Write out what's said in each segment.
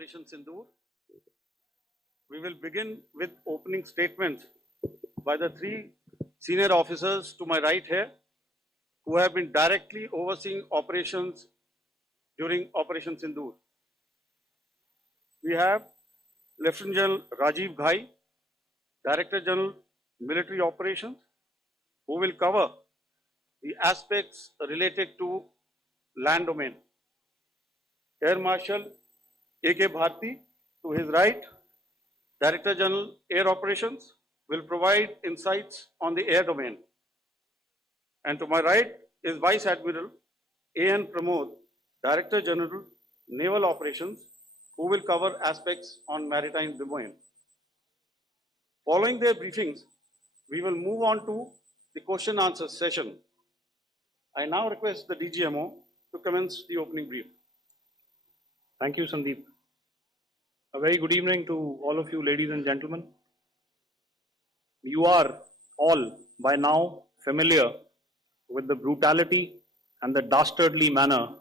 Operation Sindoor. We will begin with opening statements by the three senior officers to my right here, who have been directly overseeing operations during Operation Sindoor. We have Lieutenant General Rajiv Ghai, Director General Military Operations, who will cover the aspects related to land domain. Air Marshal A.K. Bharti, to his right, Director General Air Operations, will provide insights on the air domain. And to my right is Vice Admiral A.N. Pramod, Director General Naval Operations, who will cover aspects on maritime domain. Following their briefings, we will move on to the question answer session. I now request the DGMO to commence the opening brief. Thank you, Sandeep. A very good evening to all of you, ladies and gentlemen. You are all by now familiar with the brutality and the dastardly manner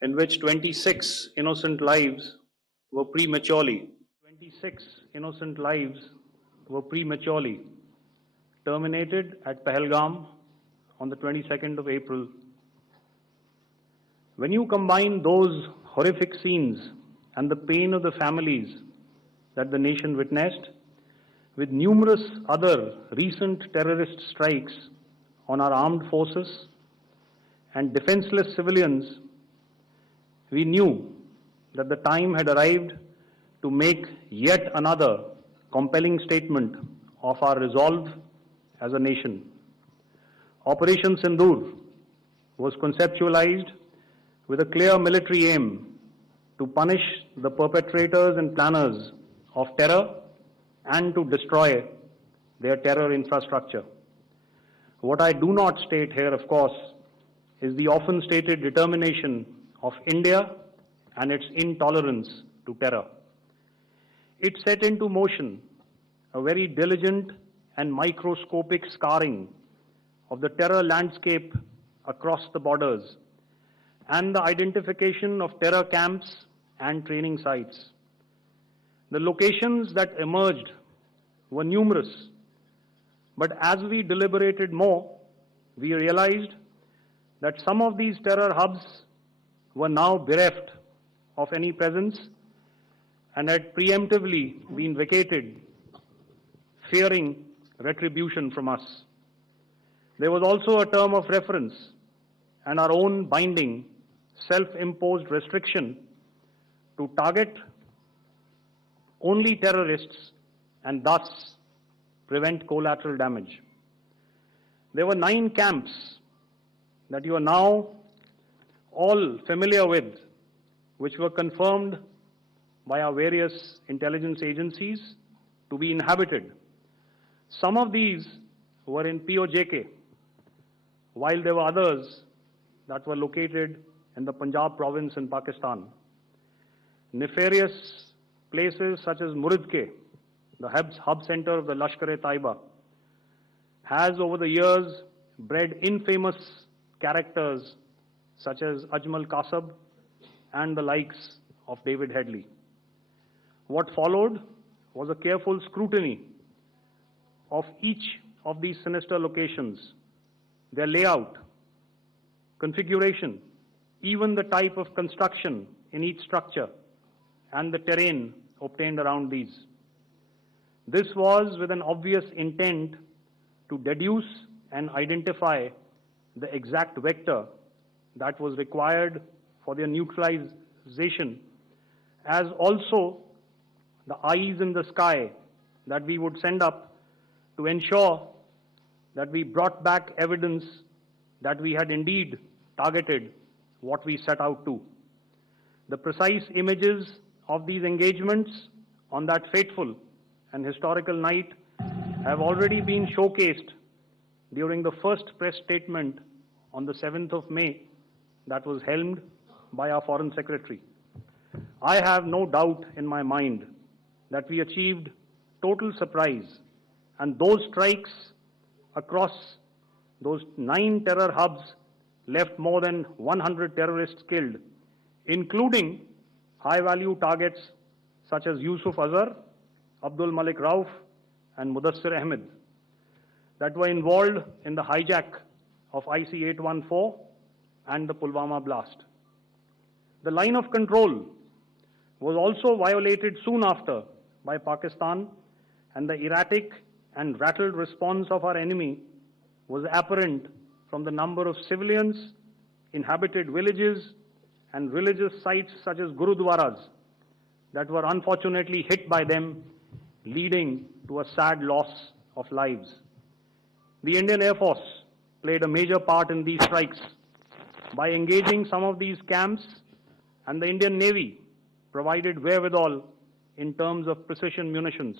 in which 26 innocent lives were prematurely terminated at Pahalgam on the 22nd of April. When you combine those horrific scenes and the pain of the families that the nation witnessed with numerous other recent terrorist strikes on our armed forces and defenseless civilians, we knew that the time had arrived to make yet another compelling statement of our resolve as a nation. Operation Sindoor was conceptualized with a clear military aim to punish the perpetrators and planners of terror and to destroy their terror infrastructure. What I do not state here, of course, is the often stated determination of India and its intolerance to terror. It set into motion a very diligent and microscopic scarring of the terror landscape across the borders and the identification of terror camps and training sites. The locations that emerged were numerous, but as we deliberated more, we realized that some of these terror hubs were now bereft of any presence and had preemptively been vacated, fearing retribution from us. There was also a term of reference and our own binding, self-imposed restriction to target only terrorists and thus prevent collateral damage. There were 9 camps that you are now all familiar with, which were confirmed by our various intelligence agencies to be inhabited. Some of these were in POJK, while there were others that were located in the Punjab province in Pakistan. Nefarious places such as Muridke, the hub center of the Lashkar-e-Taiba, has over the years bred infamous characters such as Ajmal Kasab and the likes of David Headley. What followed was a careful scrutiny of each of these sinister locations, their layout, configuration, even the type of construction in each structure, and the terrain obtained around these. This was with an obvious intent to deduce and identify the exact vector that was required for their neutralization, as also the eyes in the sky that we would send up to ensure that we brought back evidence that we had indeed targeted what we set out to. The precise images of these engagements on that fateful and historical night have already been showcased during the first press statement on the 7th of May that was helmed by our Foreign Secretary. I have no doubt in my mind that we achieved total surprise, and those strikes across those 9 terror hubs left more than 100 terrorists killed, including high-value targets such as Yusuf Azhar, Abdul Malik Rauf, and Mudassir Ahmed that were involved in the hijack of IC-814 and the Pulwama blast. The line of control was also violated soon after by Pakistan, and the erratic and rattled response of our enemy was apparent from the number of civilians, inhabited villages, and religious sites such as Gurudwaras that were unfortunately hit by them, leading to a sad loss of lives. The Indian Air Force played a major part in these strikes by engaging some of these camps, and the Indian Navy provided wherewithal in terms of precision munitions.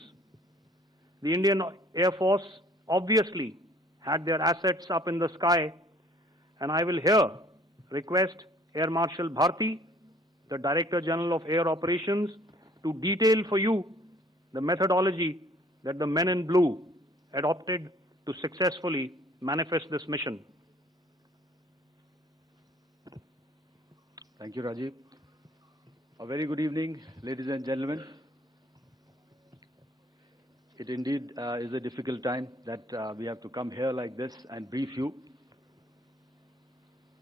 The Indian Air Force obviously had their assets up in the sky, and I will here request Air Marshal Bharti, the Director General of Air Operations, to detail for you the methodology that the men in blue adopted to successfully manifest this mission. Thank you, Rajiv. A very good evening, ladies and gentlemen. It indeed is a difficult time that we have to come here like this and brief you.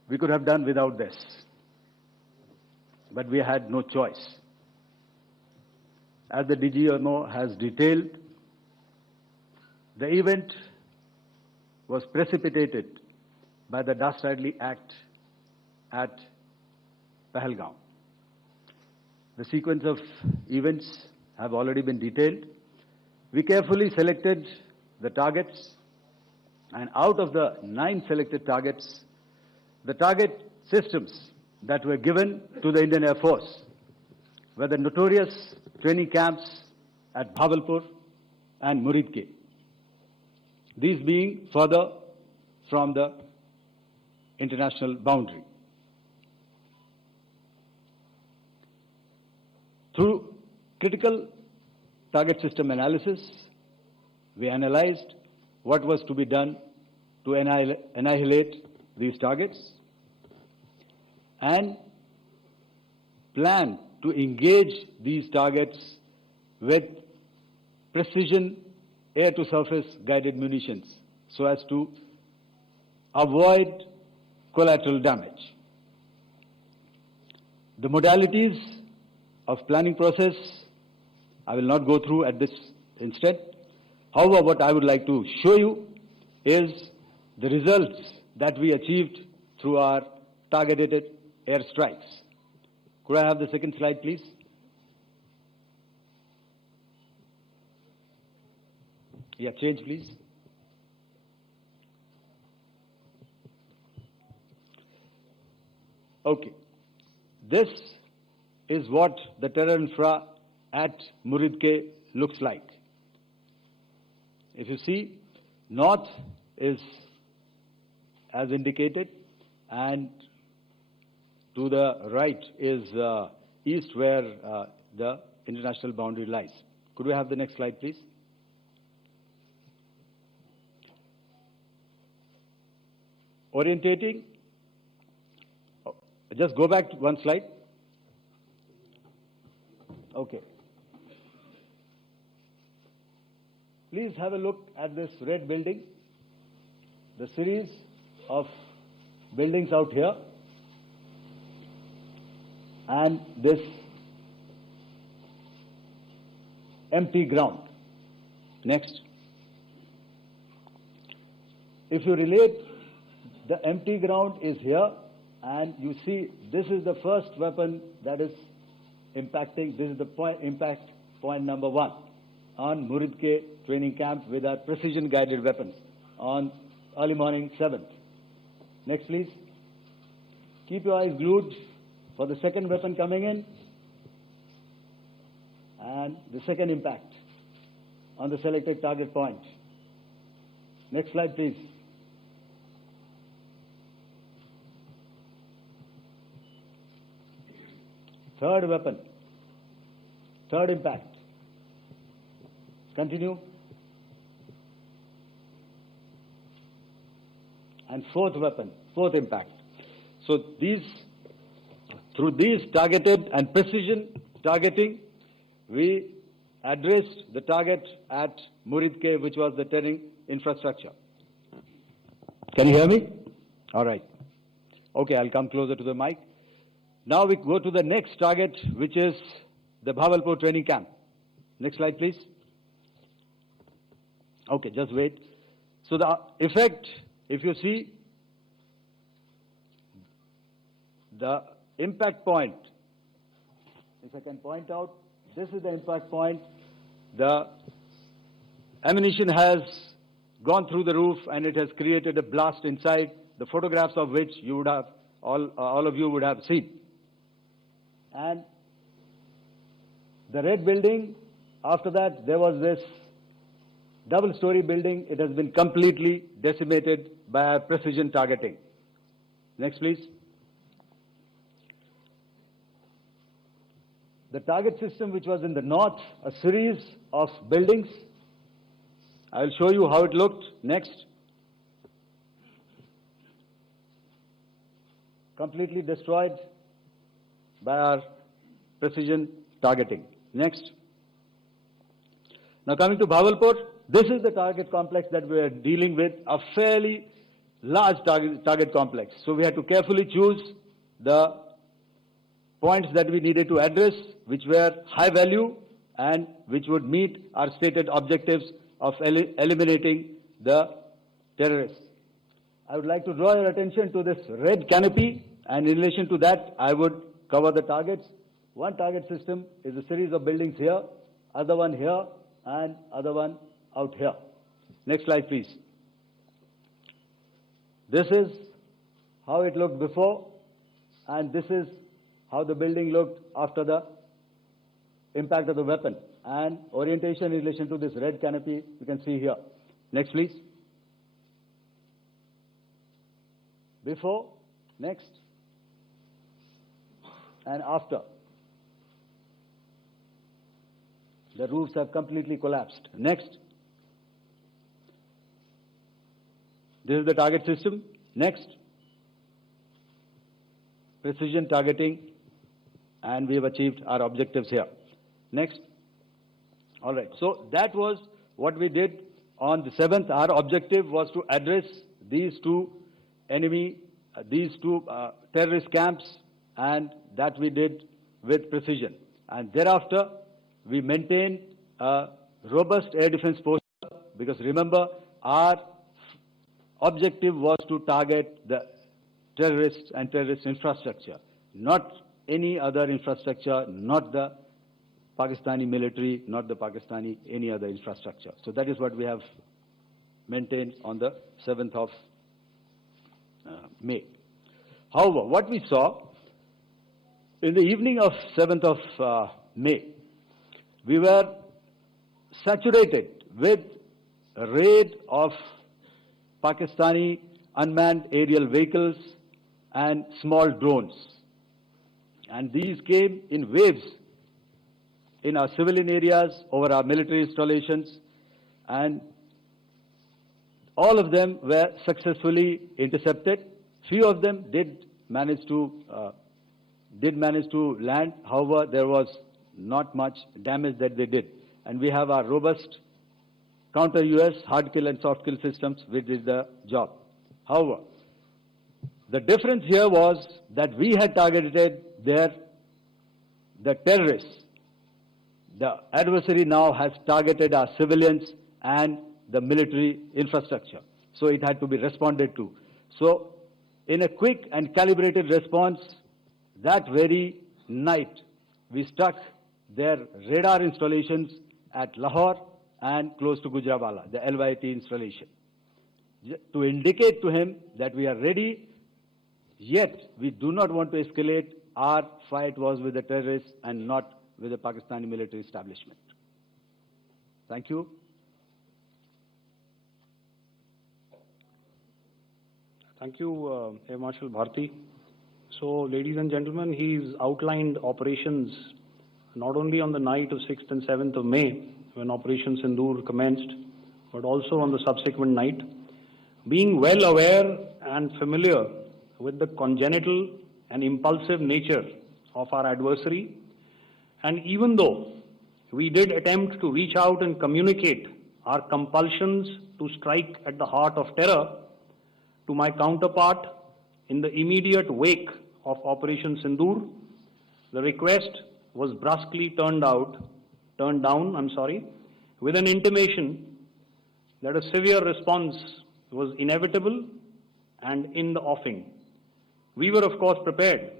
We could have done without this, but we had no choice. As the DGMO has detailed, the event was precipitated by the dastardly act at Pahalgaon. The sequence of events have already been detailed. We carefully selected the targets, and out of the 9 selected targets, the target systems that were given to the Indian Air Force were the notorious training camps at Bhavalpur and Muridke, these being further from the international boundary. Through critical target system analysis, we analyzed what was to be done to annihilate these targets and plan to engage these targets with precision air-to-surface guided munitions so as to avoid collateral damage. The modalities of planning process I will not go through at this instant. However, what I would like to show you is the results that we achieved through our targeted airstrikes. Could I have the second slide, please? Yeah, change, please. Okay. This is what the terror infra at Muridke looks like. If you see, north is as indicated, and to the right is east, where the international boundary lies. Could we have the next slide, please? Orientating. Just go back to one slide. Okay. Please have a look at this red building, the series of buildings out here, and this empty ground. Next. If you relate, the empty ground is here, and you see this is the first weapon that is impacting. This is the impact point number 1 on Muridke training camp with our precision guided weapons on early morning 7th. Next, please. Keep your eyes glued for the second weapon coming in and the second impact on the selected target point. Next slide, please. Third weapon, third impact. Continue. And fourth weapon, fourth impact. So these through these targeted and precision targeting, we addressed the target at Muridke, which was the terrain infrastructure. Can you hear me? All right. Okay, I'll come closer to the mic. Now we go to the next target, which is the Bhavalpur training camp. Next slide, please. Okay, just wait. So the effect, if you see, the impact point, if I can point out, this is the impact point. The ammunition has gone through the roof and it has created a blast inside, the photographs of which you would have, all of you would have seen. And the red building, after that, there was this double-story building. It has been completely decimated by our precision targeting. Next, please. The target system, which was in the north, a series of buildings. I'll show you how it looked. Next. Completely destroyed by our precision targeting. Next. Now coming to Bhavalpur, this is the target complex that we are dealing with, a fairly large target complex. So we had to carefully choose the points that we needed to address, which were high value and which would meet our stated objectives of eliminating the terrorists. I would like to draw your attention to this red canopy, and in relation to that, I would cover the targets. One target system is a series of buildings here, other one here, and other one out here. Next slide, please. This is how it looked before, and this is how the building looked after the impact of the weapon. And orientation in relation to this red canopy, you can see here. Next, please. Before, next, and after. The roofs have completely collapsed. Next. This is the target system. Next. Precision targeting, and we have achieved our objectives here. Next. All right. So that was what we did on the 7th. Our objective was to address these two terrorist camps, and that we did with precision. And thereafter, we maintained a robust air defense posture, because remember, our objective was to target the terrorists and terrorist infrastructure, not any other infrastructure, not the Pakistani military, not the Pakistani any other infrastructure. So that is what we have maintained on the 7th of May. However, what we saw in the evening of 7th of May, we were saturated with a raid of Pakistani unmanned aerial vehicles and small drones. And these came in waves in our civilian areas, over our military installations, and all of them were successfully intercepted. Few of them did manage to land. However, there was not much damage that they did. And we have our robust counter-US hard kill and soft kill systems, which did the job. However, the difference here was that we had targeted the terrorists. The adversary now has targeted our civilians and the military infrastructure. So it had to be responded to. So in a quick and calibrated response, that very night, we struck their radar installations at Lahore and close to Gujranwala, the LYT installation, to indicate to him that we are ready, yet we do not want to escalate. Our fight was with the terrorists and not with the Pakistani military establishment. Thank you. Thank you, Air Marshal Bharti. So, ladies and gentlemen, he's outlined operations not only on the night of 6th and 7th of May, when Operation SINDOOR commenced, but also on the subsequent night. Being well aware and familiar with the congenital and impulsive nature of our adversary. And even though we did attempt to reach out and communicate our compulsions to strike at the heart of terror to my counterpart in the immediate wake of Operation Sindoor, the request was brusquely turned down, with an intimation that a severe response was inevitable and in the offing. We were, of course, prepared.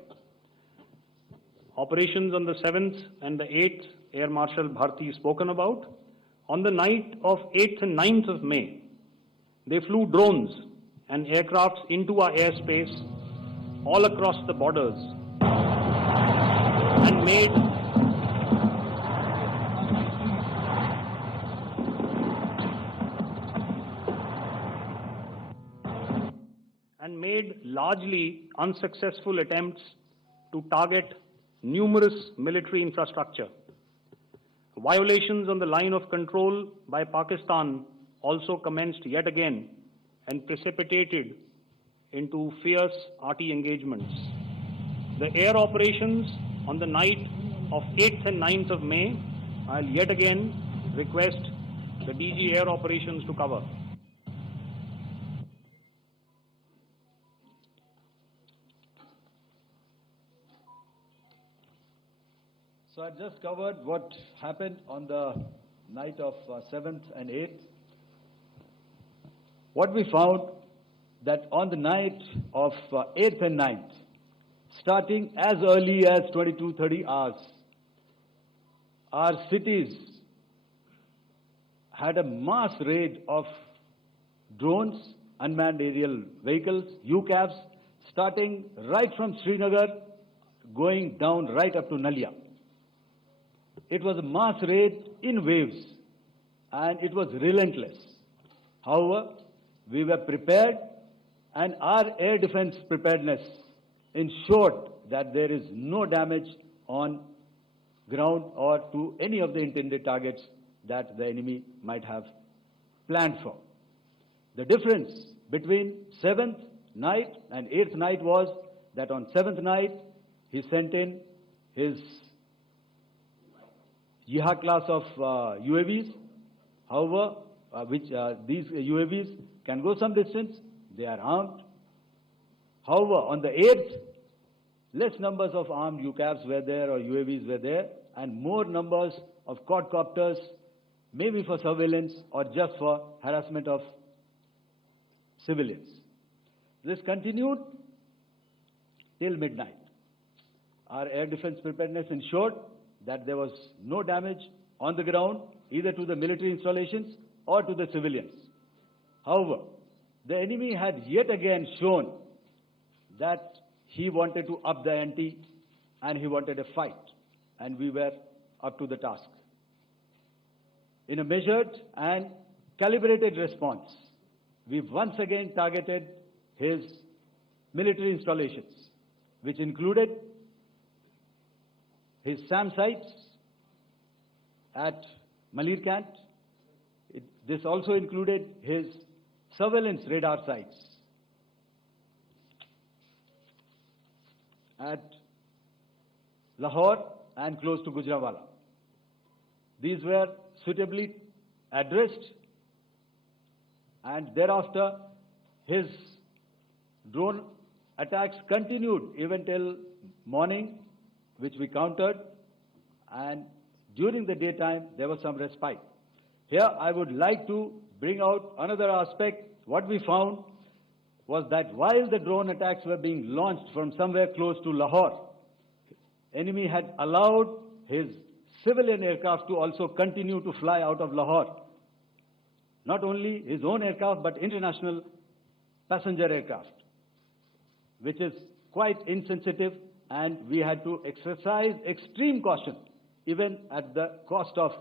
Operations on the 7th and the 8th, Air Marshal Bharti spoken about. On the night of 8th and 9th of May, they flew drones and aircrafts into our airspace all across the borders and made largely unsuccessful attempts to target numerous military infrastructure. Violations on the line of control by Pakistan also commenced yet again and precipitated into fierce arty engagements. The air operations on the night of 8th and 9th of May, I'll yet again request the DG Air Operations to cover. So I just covered what happened on the night of 7th and 8th. What we found that on the night of 8th and 9th, starting as early as 22:30 hours, our cities had a mass raid of drones, unmanned aerial vehicles, UCAVs, starting right from Srinagar, going down right up to Nalia. It was a mass raid in waves, and it was relentless. However, we were prepared, and our air defense preparedness ensured that there is no damage on ground or to any of the intended targets that the enemy might have planned for. The difference between 7th night and 8th night was that on 7th night, he sent in his Jihad class of UAVs, however, these UAVs can go some distance, they are armed. However, on the 8th, less numbers of armed UCAVs were there or UAVs were there, and more numbers of quadcopters, maybe for surveillance or just for harassment of civilians. This continued till midnight. Our air defense preparedness ensured that there was no damage on the ground, either to the military installations or to the civilians. However, the enemy had yet again shown that he wanted to up the ante and he wanted a fight, and we were up to the task. In a measured and calibrated response, we once again targeted his military installations, which included his SAM sites at Malirkant. This also included his surveillance radar sites at Lahore and close to Gujranwala. These were suitably addressed, and thereafter his drone attacks continued even till morning, which we countered, and during the daytime there was some respite. Here I would like to bring out another aspect. What we found was that while the drone attacks were being launched from somewhere close to Lahore, enemy had allowed his civilian aircraft to also continue to fly out of Lahore. Not only his own aircraft, but international passenger aircraft, which is quite insensitive, and we had to exercise extreme caution, even at the cost of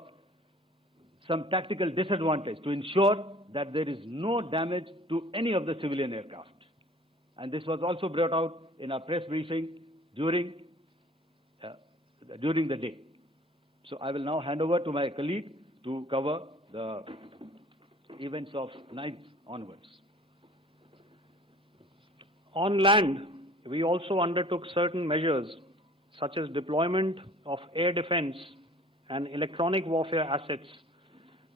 some tactical disadvantage, to ensure that there is no damage to any of the civilian aircraft. And this was also brought out in our press briefing during the day. So I will now hand over to my colleague to cover the events of 9th onwards. On land, we also undertook certain measures such as deployment of air defense and electronic warfare assets,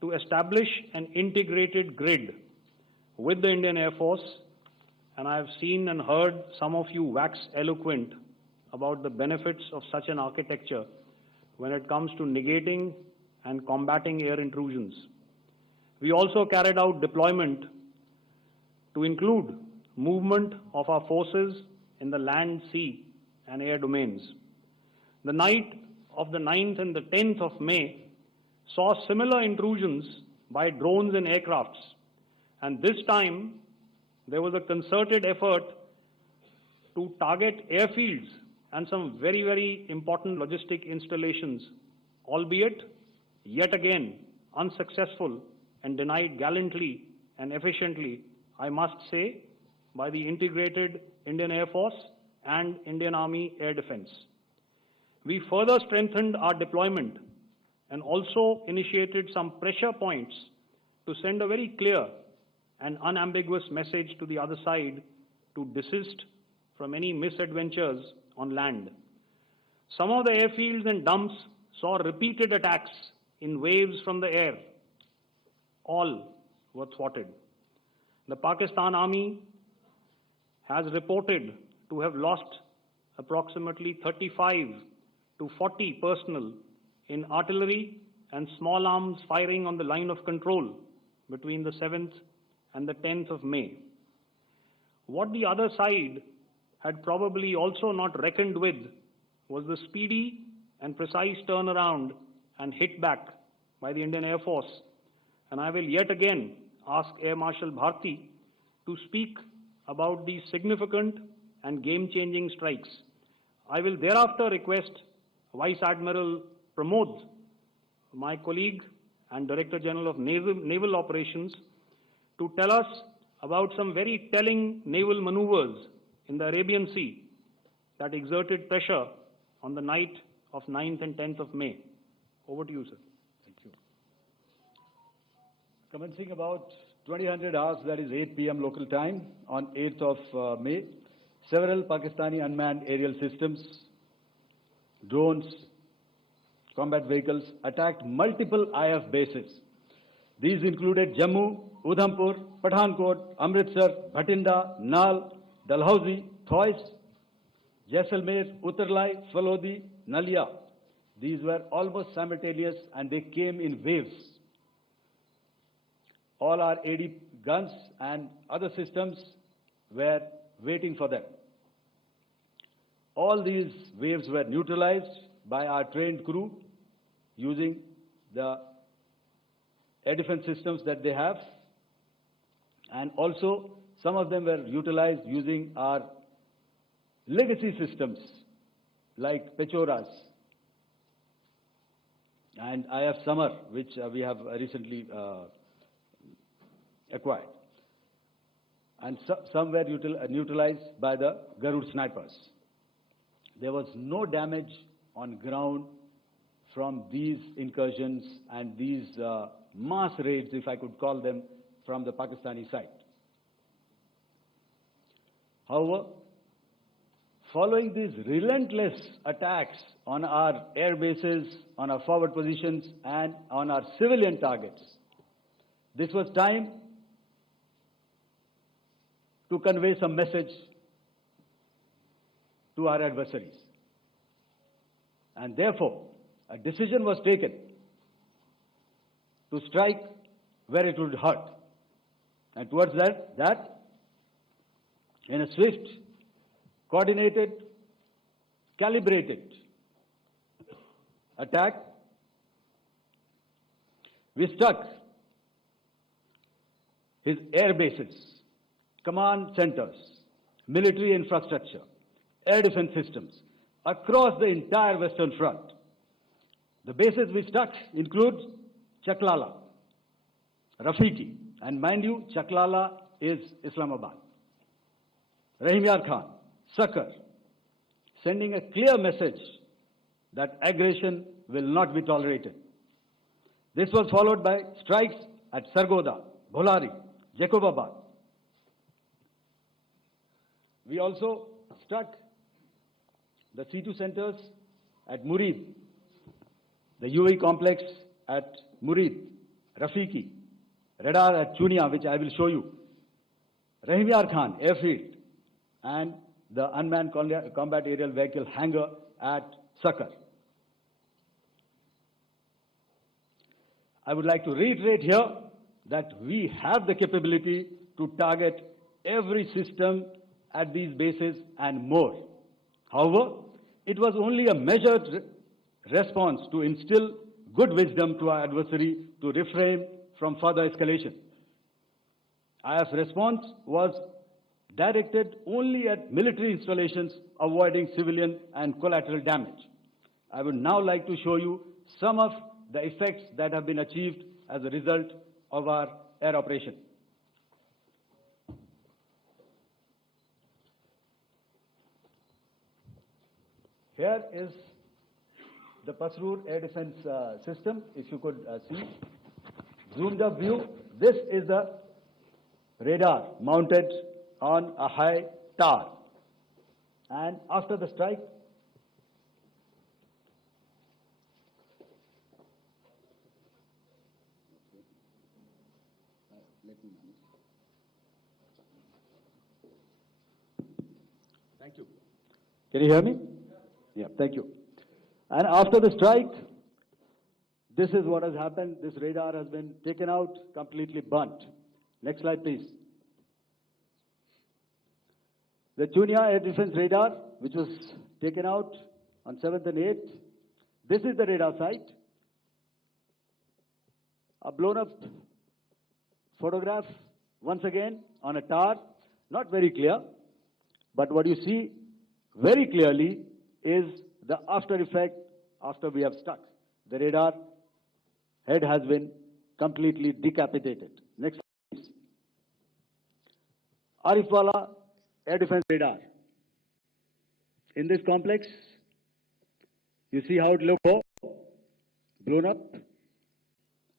to establish an integrated grid with the Indian Air Force, and I have seen and heard some of you wax eloquent about the benefits of such an architecture when it comes to negating and combating air intrusions. We also carried out deployment to include movement of our forces in the land, sea, and air domains. The night of the 9th and the 10th of May saw similar intrusions by drones and aircrafts, and this time there was a concerted effort to target airfields and some very, very important logistic installations, albeit yet again unsuccessful and denied gallantly and efficiently, I must say, by the integrated Indian Air Force and Indian Army Air Defense. We further strengthened our deployment and also initiated some pressure points to send a very clear and unambiguous message to the other side to desist from any misadventures on land. Some of the airfields and dumps saw repeated attacks in waves from the air. All were thwarted. The Pakistan Army has reported to have lost approximately 35 to 40 personnel in artillery and small arms firing on the line of control between the 7th and the 10th of May. What the other side had probably also not reckoned with was the speedy and precise turnaround and hit back by the Indian Air Force. And I will yet again ask Air Marshal Bharti to speak about these significant and game-changing strikes. I will thereafter request Vice Admiral Pramod, my colleague and Director General of Naval Operations, to tell us about some very telling naval maneuvers in the Arabian Sea that exerted pressure on the night of 9th and 10th of May. Over to you, sir. Thank you. Commencing about 2000 hours, that is 8 p.m. local time, on 8th of May, several Pakistani unmanned aerial systems, drones, combat vehicles attacked multiple IF bases. These included Jammu, Udhampur, Pathankot, Amritsar, Bhatinda, Nal, Dalhousie, Thois, Jaisalmer, Uttarlai, Falodi, Nalia. These were almost simultaneous and they came in waves. All our AD guns and other systems were waiting for them. All these waves were neutralized by our trained crew using the air defense systems that they have, and also some of them were utilized using our legacy systems like Pechoras and IF Summer, which we have recently acquired. And some were neutralized by the Garud snipers. There was no damage on ground from these incursions and these mass raids, if I could call them, from the Pakistani side. However, following these relentless attacks on our air bases, on our forward positions, and on our civilian targets, this was time to convey some message to our adversaries. And therefore, a decision was taken to strike where it would hurt. And towards that, in a swift, coordinated, calibrated attack, we struck his air bases, command centers, military infrastructure, air defense systems across the entire Western Front. The bases we struck include Chaklala, Rafiki, and mind you, Chaklala is Islamabad, Rahim Yar Khan, Sakar, sending a clear message that aggression will not be tolerated. This was followed by strikes at Sargoda, Bholari, Jacobabad. We also struck the C2 centers at Murid, the UAE complex at Murid, Rafiki, radar at Chunia, which I will show you, Rahim Yar Khan airfield, and the unmanned combat aerial vehicle hangar at Sakar. I would like to reiterate here that we have the capability to target every system at these bases and more. However, it was only a measured response to instill good wisdom to our adversary to refrain from further escalation. IF's response was directed only at military installations, avoiding civilian and collateral damage. I would now like to show you some of the effects that have been achieved as a result of our air operation. Here is the Pasroor air defense system, if you could see. Zoomed up view, this is the radar mounted on a high tower. And after the strike, thank you. Can you hear me? Yeah, thank you. And after the strike, this is what has happened. This radar has been taken out, completely burnt. Next slide, please. The Chunia air defense radar, which was taken out on 7th and 8th. This is the radar site. A blown up photograph, once again, on a tower. Not very clear, but what you see very clearly is the after effect after we have struck. The radar head has been completely decapitated. Next, please. Arifwala air defense radar. In this complex, you see how it looks, blown up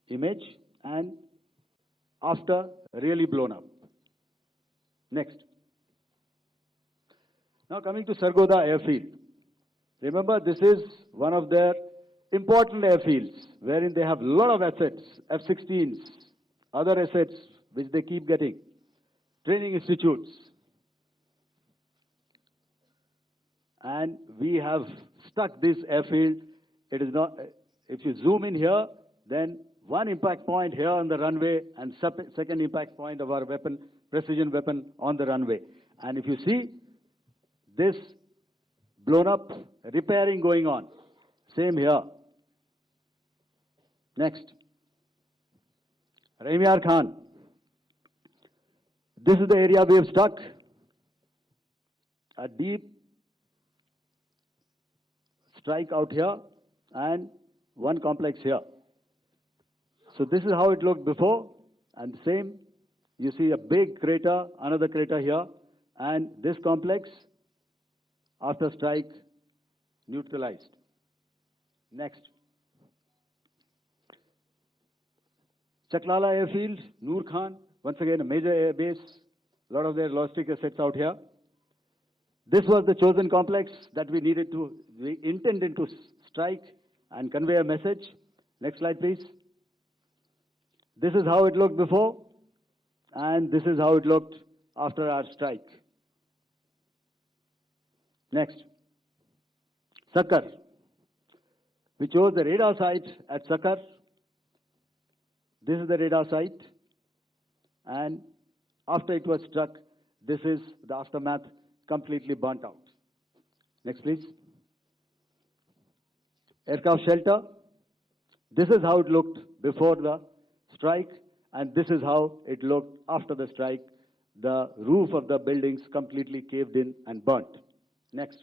image, and after really blown up. Next. Now coming to Sargodha airfield. Remember, this is one of their important airfields wherein they have a lot of assets, F-16s, other assets which they keep getting, training institutes. And we have stuck this airfield. It is not, if you zoom in here, then one impact point here on the runway and second impact point of our weapon, precision weapon on the runway. And if you see this blown up, repairing going on. Same here. Next. Rahim Yar Khan. This is the area we have struck. A deep strike out here and one complex here. So this is how it looked before, and same, you see a big crater, another crater here, and this complex, after strike, neutralized. Next. Chaklala airfield, Noor Khan, once again a major air base, a lot of their logistic assets out here. This was the chosen complex that we intended to strike and convey a message. Next slide, please. This is how it looked before, and this is how it looked after our strike. Next. Sakar. We chose the radar site at Sakar. This is the radar site, and after it was struck, this is the aftermath, completely burnt out. Next, please. Aircraft shelter. This is how it looked before the strike, and this is how it looked after the strike. The roof of the buildings completely caved in and burnt. Next.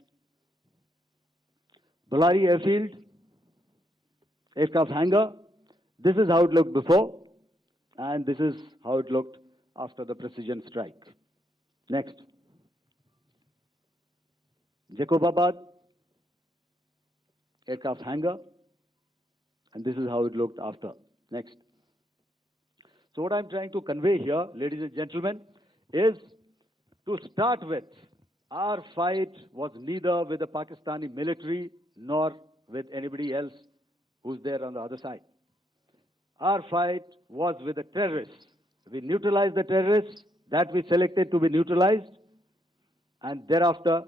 Ballari airfield, aircraft hangar. This is how it looked before, and this is how it looked after the precision strike. Next. Jacobabad, aircraft hangar, and this is how it looked after. Next. So what I'm trying to convey here, ladies and gentlemen, is to start with, Our fight was neither with the Pakistani military nor with anybody else who's there on the other side. Our fight was with the terrorists. We neutralized the terrorists that we selected to be neutralized, and thereafter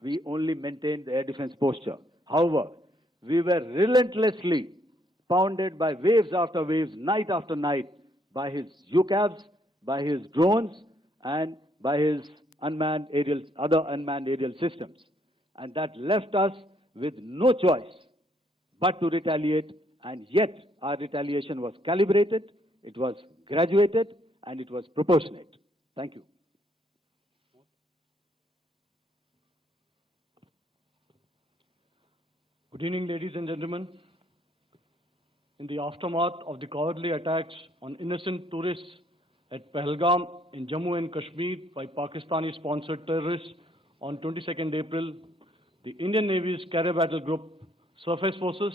we only maintained the air defense posture. However, we were relentlessly pounded by waves after waves, night after night, by his UCAVs, by his drones, and by his other unmanned aerial systems. And that left us with no choice but to retaliate, and yet our retaliation was calibrated, it was graduated, and it was proportionate. Thank you. Good evening, ladies and gentlemen. In the aftermath of the cowardly attacks on innocent tourists at Pahalgam in Jammu and Kashmir by Pakistani-sponsored terrorists on 22nd April, the Indian Navy's Carrier Battle Group, surface forces,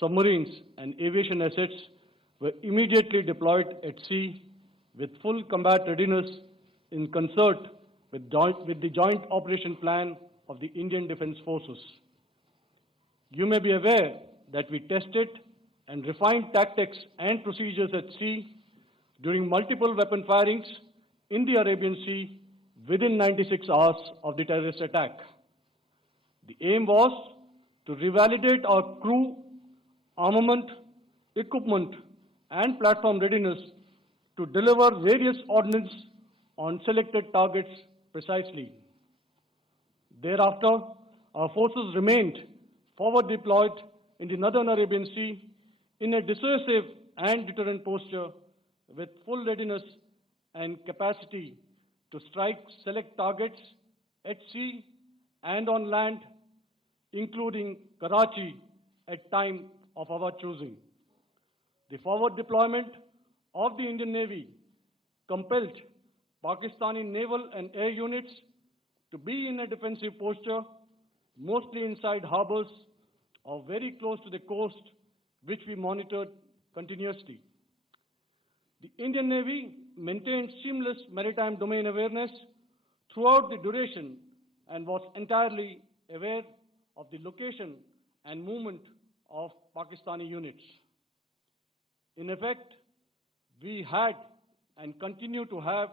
submarines, and aviation assets were immediately deployed at sea with full combat readiness in concert with the Joint Operation Plan of the Indian Defence Forces. You may be aware that we tested and refined tactics and procedures at sea during multiple weapon firings in the Arabian Sea within 96 hours of the terrorist attack. The aim was to revalidate our crew, armament, equipment, and platform readiness to deliver various ordnance on selected targets precisely. Thereafter, our forces remained forward deployed in the Northern Arabian Sea in a dissuasive and deterrent posture with full readiness and capacity to strike select targets at sea and on land, including Karachi at time of our choosing. The forward deployment of the Indian Navy compelled Pakistani naval and air units to be in a defensive posture, mostly inside harbors or very close to the coast, which we monitored continuously. The Indian Navy maintained seamless maritime domain awareness throughout the duration and was entirely aware of the location and movement of Pakistani units. In effect, we had and continue to have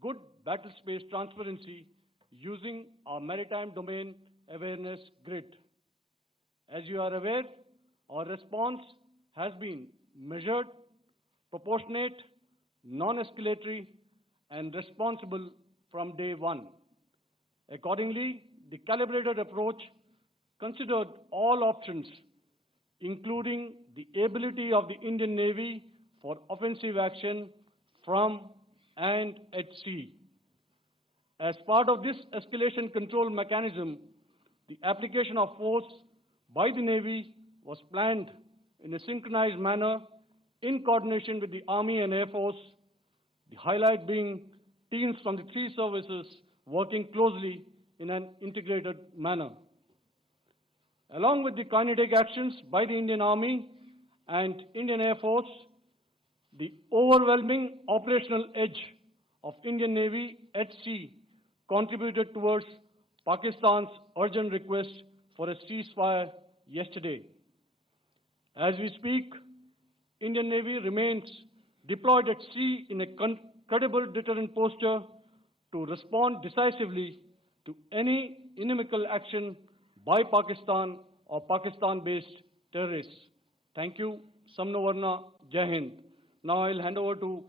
good battle space transparency using our maritime domain awareness grid. As you are aware, our response has been measured, proportionate, non-escalatory, and responsible from day one. Accordingly, the calibrated approach considered all options, including the ability of the Indian Navy for offensive action from and at sea. As part of this escalation control mechanism, the application of force by the Navy was planned in a synchronized manner in coordination with the Army and Air Force, the highlight being teams from the three services working closely in an integrated manner. Along with the kinetic actions by the Indian Army and Indian Air Force, the overwhelming operational edge of Indian Navy at sea contributed towards Pakistan's urgent request for a ceasefire yesterday. As we speak, Indian Navy remains deployed at sea in a credible deterrent posture to respond decisively to any inimical action by Pakistan or Pakistan-based terrorists. Thank you. Samno Varna, Jai Hind. Now I'll hand over to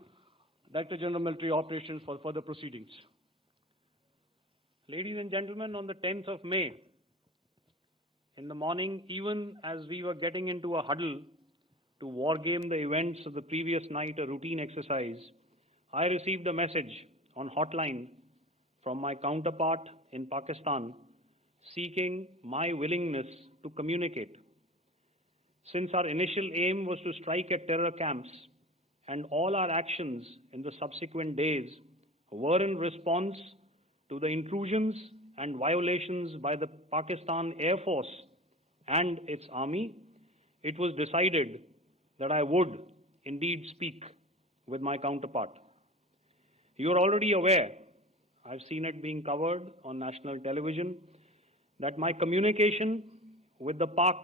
Director General Military Operations for further proceedings. Ladies and gentlemen, on the 10th of May, in the morning, even as we were getting into a huddle to wargame the events of the previous night, a routine exercise, I received a message on hotline from my counterpart in Pakistan seeking my willingness to communicate. Since our initial aim was to strike at terror camps, and all our actions in the subsequent days were in response to the intrusions and violations by the Pakistan Air Force and its army, it was decided that I would indeed speak with my counterpart. You are already aware I've seen it being covered on national television, that my communication with the Pak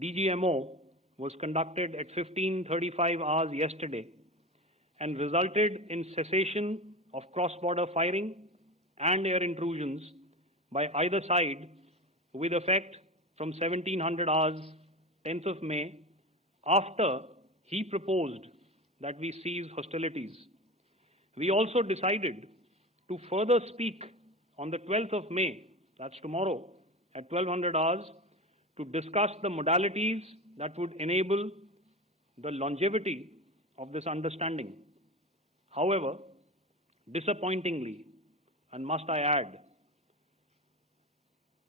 DGMO was conducted at 15:35 hours yesterday and resulted in cessation of cross-border firing and air intrusions by either side with effect from 1700 hours, 10th of May, after he proposed that we cease hostilities. We also decided to further speak on the 12th of May, that's tomorrow, at 1200 hours, to discuss the modalities that would enable the longevity of this understanding. However, disappointingly, and must I add,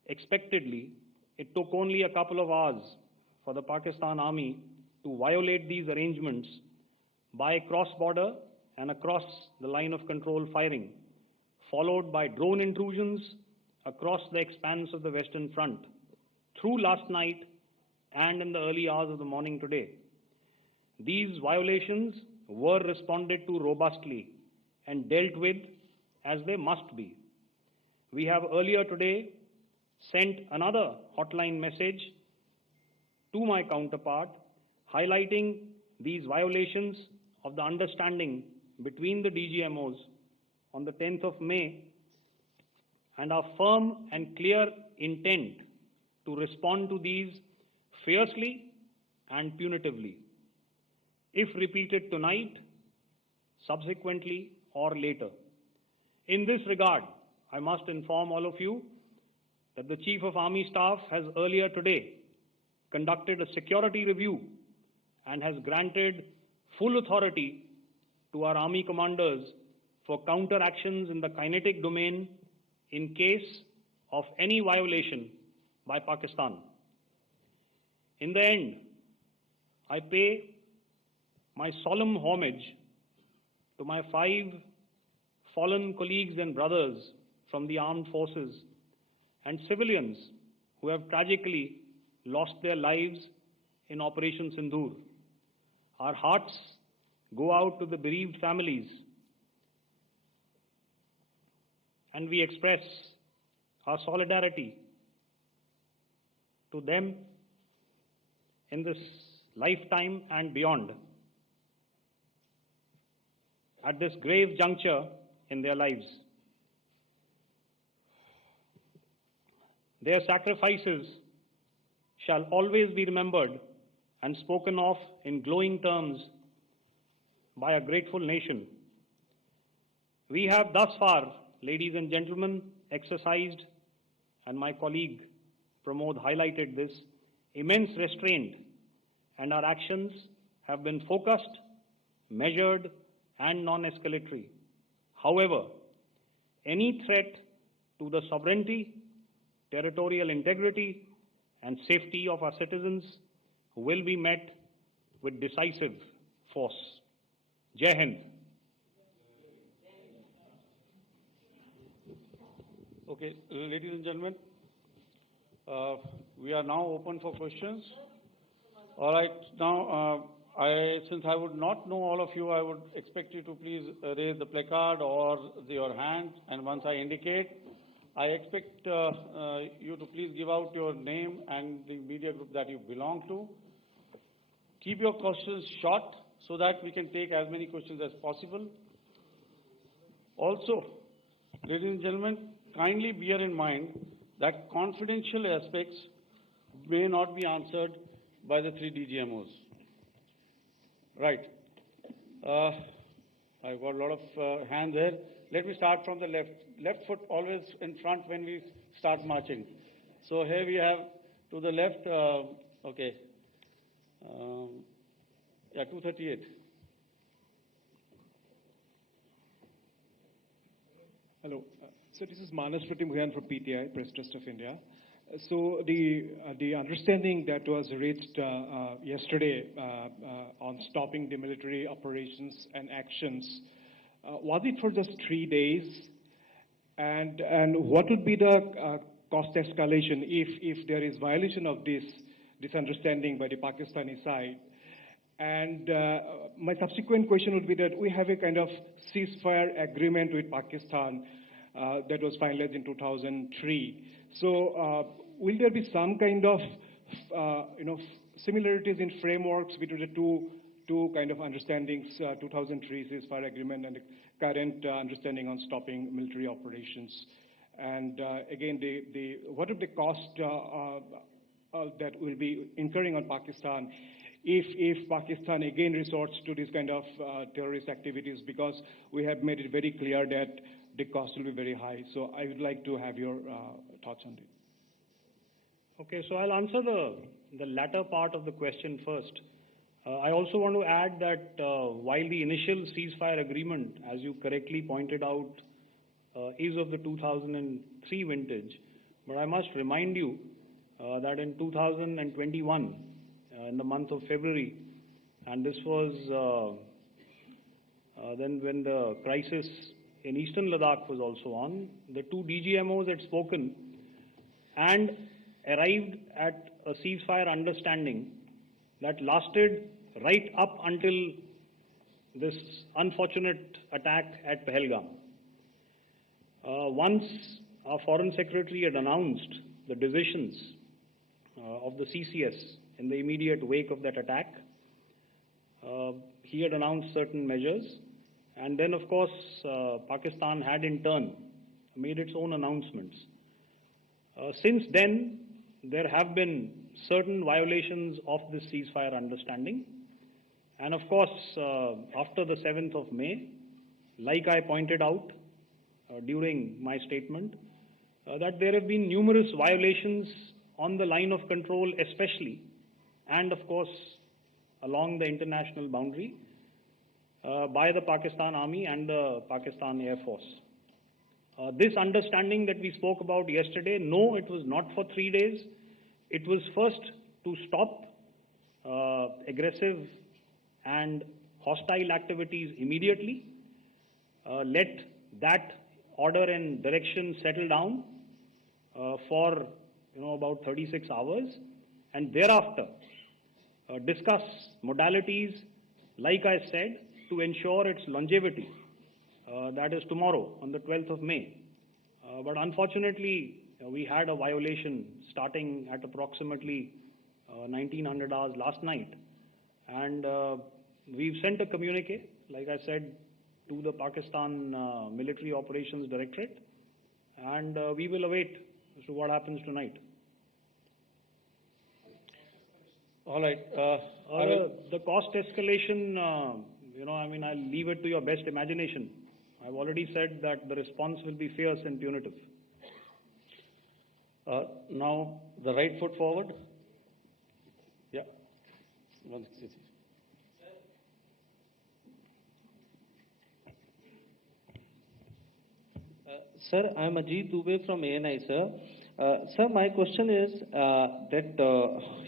expectedly, it took only a couple of hours for the Pakistan Army to violate these arrangements by cross-border and across the line of control firing, followed by drone intrusions across the expanse of the Western Front through last night and in the early hours of the morning today. These violations were responded to robustly and dealt with as they must be. We have earlier today sent another hotline message to my counterpart highlighting these violations of the understanding between the DGMOs on the 10th of May and our firm and clear intent to respond to these fiercely and punitively, if repeated tonight, subsequently, or later. In this regard, I must inform all of you that the Chief of Army Staff has earlier today conducted a security review and has granted full authority to our Army commanders for counter-actions in the kinetic domain in case of any violation by Pakistan. In the end, I pay my solemn homage to my 5 fallen colleagues and brothers from the armed forces and civilians who have tragically lost their lives in Operation SINDOOR. Our hearts go out to the bereaved families, and we express our solidarity to them in this lifetime and beyond, at this grave juncture in their lives. Their sacrifices shall always be remembered and spoken of in glowing terms by a grateful nation. We have thus far, ladies and gentlemen, exercised, and my colleague Pramod highlighted this, immense restraint, and our actions have been focused, measured, and non-escalatory. However, any threat to the sovereignty, territorial integrity, and safety of our citizens will be met with decisive force. Jai Hind. Okay, ladies and gentlemen, we are now open for questions. All right, now, since I would not know all of you, I would expect you to please raise the placard or your hand, and once I indicate, I expect you to please give out your name and the media group that you belong to. Keep your questions short so that we can take as many questions as possible. Also, ladies and gentlemen, kindly bear in mind that confidential aspects may not be answered by the 3 DGMOs. Right. I've got a lot of hands here. Let me start from the left. Left foot always in front when we start marching. So here we have to the left, okay. Yeah, 238. Hello. So this is Manas Pratimughan from PTI, Press Trust of India. So the understanding that was reached yesterday on stopping the military operations and actions, was it for just 3 days? And what would be the cost escalation if there is violation of this understanding by the Pakistani side? And my subsequent question would be that we have a kind of ceasefire agreement with Pakistan. that was finalized in 2003. So will there be some kind of similarities in frameworks between the two kind of understandings, 2003 ceasefire agreement and the current understanding on stopping military operations? And again, what are the costs that will be incurring on Pakistan if Pakistan again resorts to this kind of terrorist activities, because we have made it very clear that the cost will be very high. So I would like to have your thoughts on it. Okay, so I'll answer the latter part of the question first. I also want to add that while the initial ceasefire agreement, as you correctly pointed out, is of the 2003 vintage, but I must remind you that in 2021, in the month of February, and this was then when the crisis in eastern Ladakh was also on, the two DGMOs had spoken and arrived at a ceasefire understanding that lasted right up until this unfortunate attack at Pahalgam. Once our Foreign Secretary had announced the decisions of the CCS in the immediate wake of that attack, he had announced certain measures, and then of course Pakistan had in turn made its own announcements. Since then, there have been certain violations of this ceasefire understanding, and of course after the 7th of May, like I pointed out during my statement, that there have been numerous violations on the line of control especially, and of course along the international boundary by the Pakistan Army and the Pakistan Air Force. This understanding that we spoke about yesterday, no, it was not for 3 days. It was first to stop aggressive and hostile activities immediately, let that order and direction settle down for about 36 hours, and thereafter discuss modalities, like I said, to ensure its longevity. That is tomorrow, on the 12th of May. But unfortunately, we had a violation starting at approximately 1900 hours last night. And we've sent a communique, like I said, to the Pakistan Military Operations Directorate. And we will await as to what happens tonight. All right. The cost escalation, I'll leave it to your best imagination. I've already said that the response will be fierce and punitive. Now, the right foot forward. Yeah. 166. Sir, I am Ajit Dubey from ANI, sir. Sir, my question is that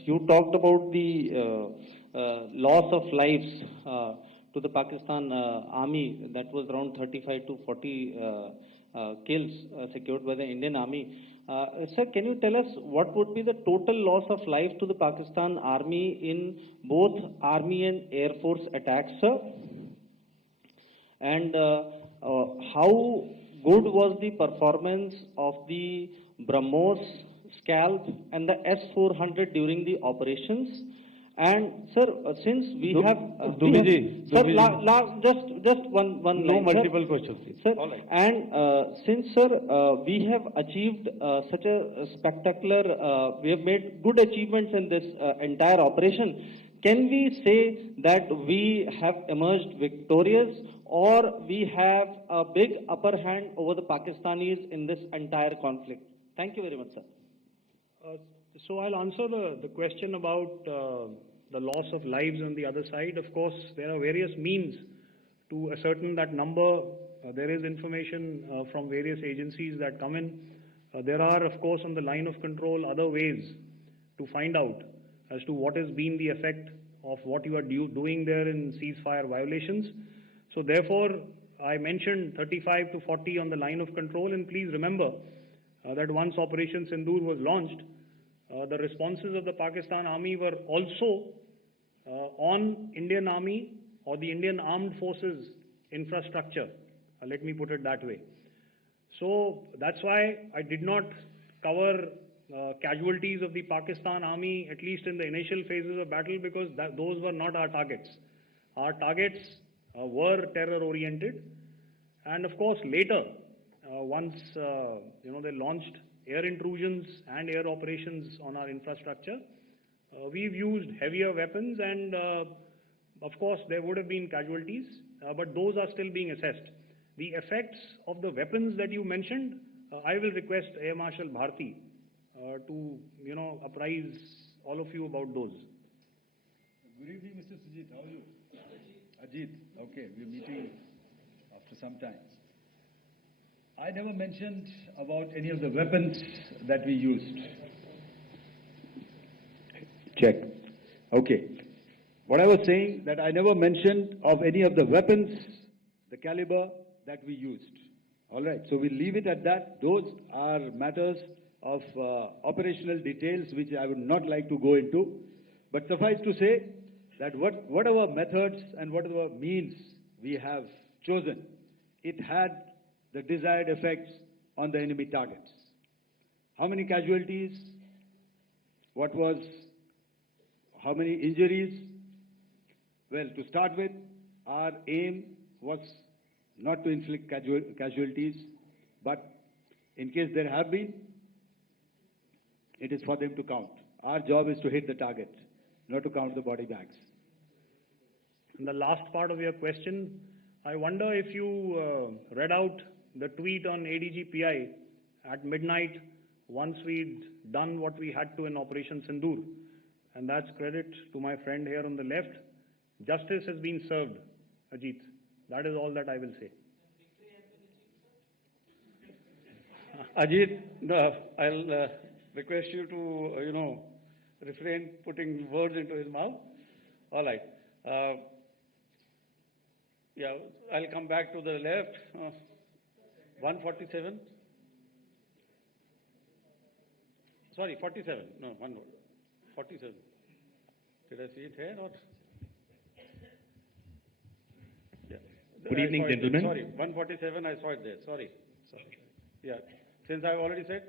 you talked about the loss of lives to the Pakistan Army, that was around 35 to 40 kills secured by the Indian Army. Sir, can you tell us what would be the total loss of life to the Pakistan Army in both Army and Air Force attacks, sir? And how good was the performance of the BrahMos, Scalp and the S-400 during the operations? And sir, since we have just one No line, multiple sir. questions, please. Sir, All right. and since sir, we have achieved such a spectacular, we have made good achievements in this entire operation, can we say that we have emerged victorious, or we have a big upper hand over the Pakistanis in this entire conflict? Thank you very much, sir. So I'll answer the question about the loss of lives on the other side. Of course, there are various means to ascertain that number. There is information from various agencies that come in. There are, of course, on the line of control, other ways to find out as to what has been the effect of what you are doing there in ceasefire violations. So therefore, I mentioned 35 to 40 on the line of control, and please remember that once Operation Sindoor was launched, the responses of the Pakistan Army were also on Indian Army or the Indian Armed Forces infrastructure. Let me put it that way. So that's why I did not cover casualties of the Pakistan army, at least in the initial phases of battle, because those were not our targets. Our targets were terror-oriented, and of course later, once they launched air intrusions and air operations on our infrastructure, we've used heavier weapons, and of course there would have been casualties, but those are still being assessed. The effects of the weapons that you mentioned, I will request Air Marshal Bharti to apprise all of you about those. Good evening, Mr. Sujit. How are you? Ajit. Okay, we're meeting after some time. I never mentioned about any of the weapons that we used. Check. Okay. What I was saying, that I never mentioned of any of the weapons, the caliber that we used. All right, so we'll leave it at that. Those are matters of operational details which I would not like to go into. But suffice to say that whatever methods and whatever means we have chosen, it had the desired effects on the enemy targets. How many casualties? How many injuries? Well, to start with, our aim was not to inflict casualties, but in case there have been, it is for them to count. Our job is to hit the target, not to count the body bags. And the last part of your question, I wonder if you read out the tweet on ADGPI at midnight once we'd done what we had to in Operation SINDOOR. And that's credit to my friend here on the left. Justice has been served, Ajit. That is all that I will say. Ajit, I'll request you to, refrain putting words into his mouth. All right. Yeah, I'll come back to the left. 147. Sorry, 47. No, one more. 47. Did I see it here or? Yeah. Good evening, gentlemen. Sorry, 147, I saw it there. Sorry. Yeah. Since I've already said,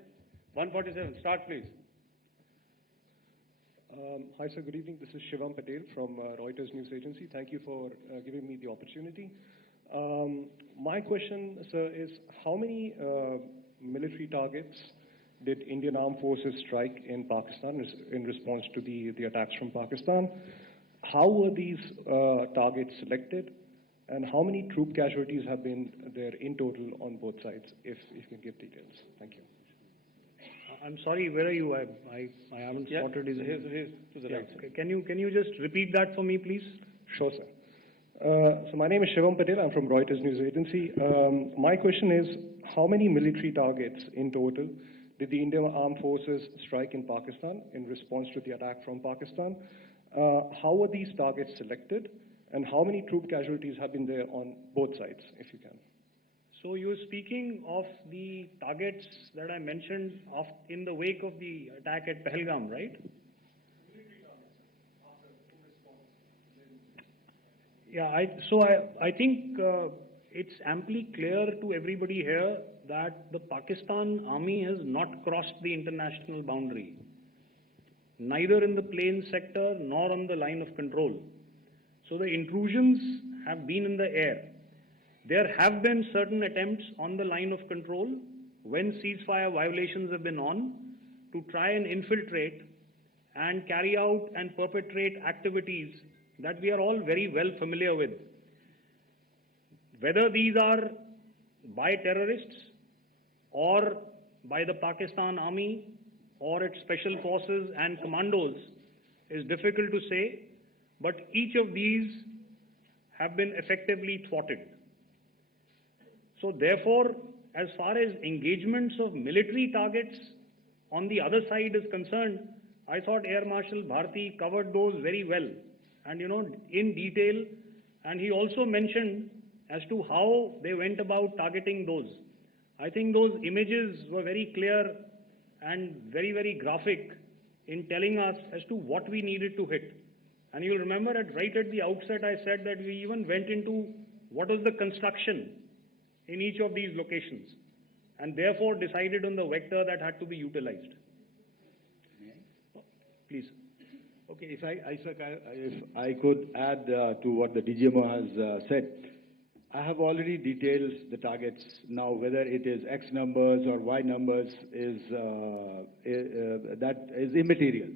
147, start please. Hi, sir. Good evening. This is Shivam Patel from Reuters News Agency. Thank you for giving me the opportunity. My question, sir, is how many military targets did Indian Armed Forces strike in Pakistan in response to the attacks from Pakistan? How were these targets selected? And how many troop casualties have been there in total on both sides, if you can give details? Thank you. I'm sorry, where are you? I haven't spotted his... Here's to the right. Okay. Can you just repeat that for me, please? Sure, sir. So my name is Shivam Patel. I'm from Reuters News Agency. My question is, how many military targets in total did the Indian Armed Forces strike in Pakistan in response to the attack from Pakistan? How were these targets selected? And how many troop casualties have been there on both sides, if you can? So you're speaking of the targets that I mentioned in the wake of the attack at Pahalgam, right? Yeah, I think it's amply clear to everybody here that the Pakistan army has not crossed the international boundary, neither in the plain sector nor on the line of control. So the intrusions have been in the air. There have been certain attempts on the line of control when ceasefire violations have been on to try and infiltrate and carry out and perpetrate activities that we are all very well familiar with. Whether these are by terrorists or by the Pakistan army or its special forces and commandos is difficult to say, but each of these have been effectively thwarted. So therefore, as far as engagements of military targets on the other side is concerned, I thought Air Marshal Bharti covered those very well and, in detail. And he also mentioned as to how they went about targeting those. I think those images were very clear and very, very graphic in telling us as to what we needed to hit. And you'll remember right at the outset, I said that we even went into what was the construction in each of these locations. and therefore decided on the vector that had to be utilized. Please. Okay, if I could add to what the DGMO has said, I have already detailed the targets. Now, whether it is X numbers or Y numbers that is immaterial.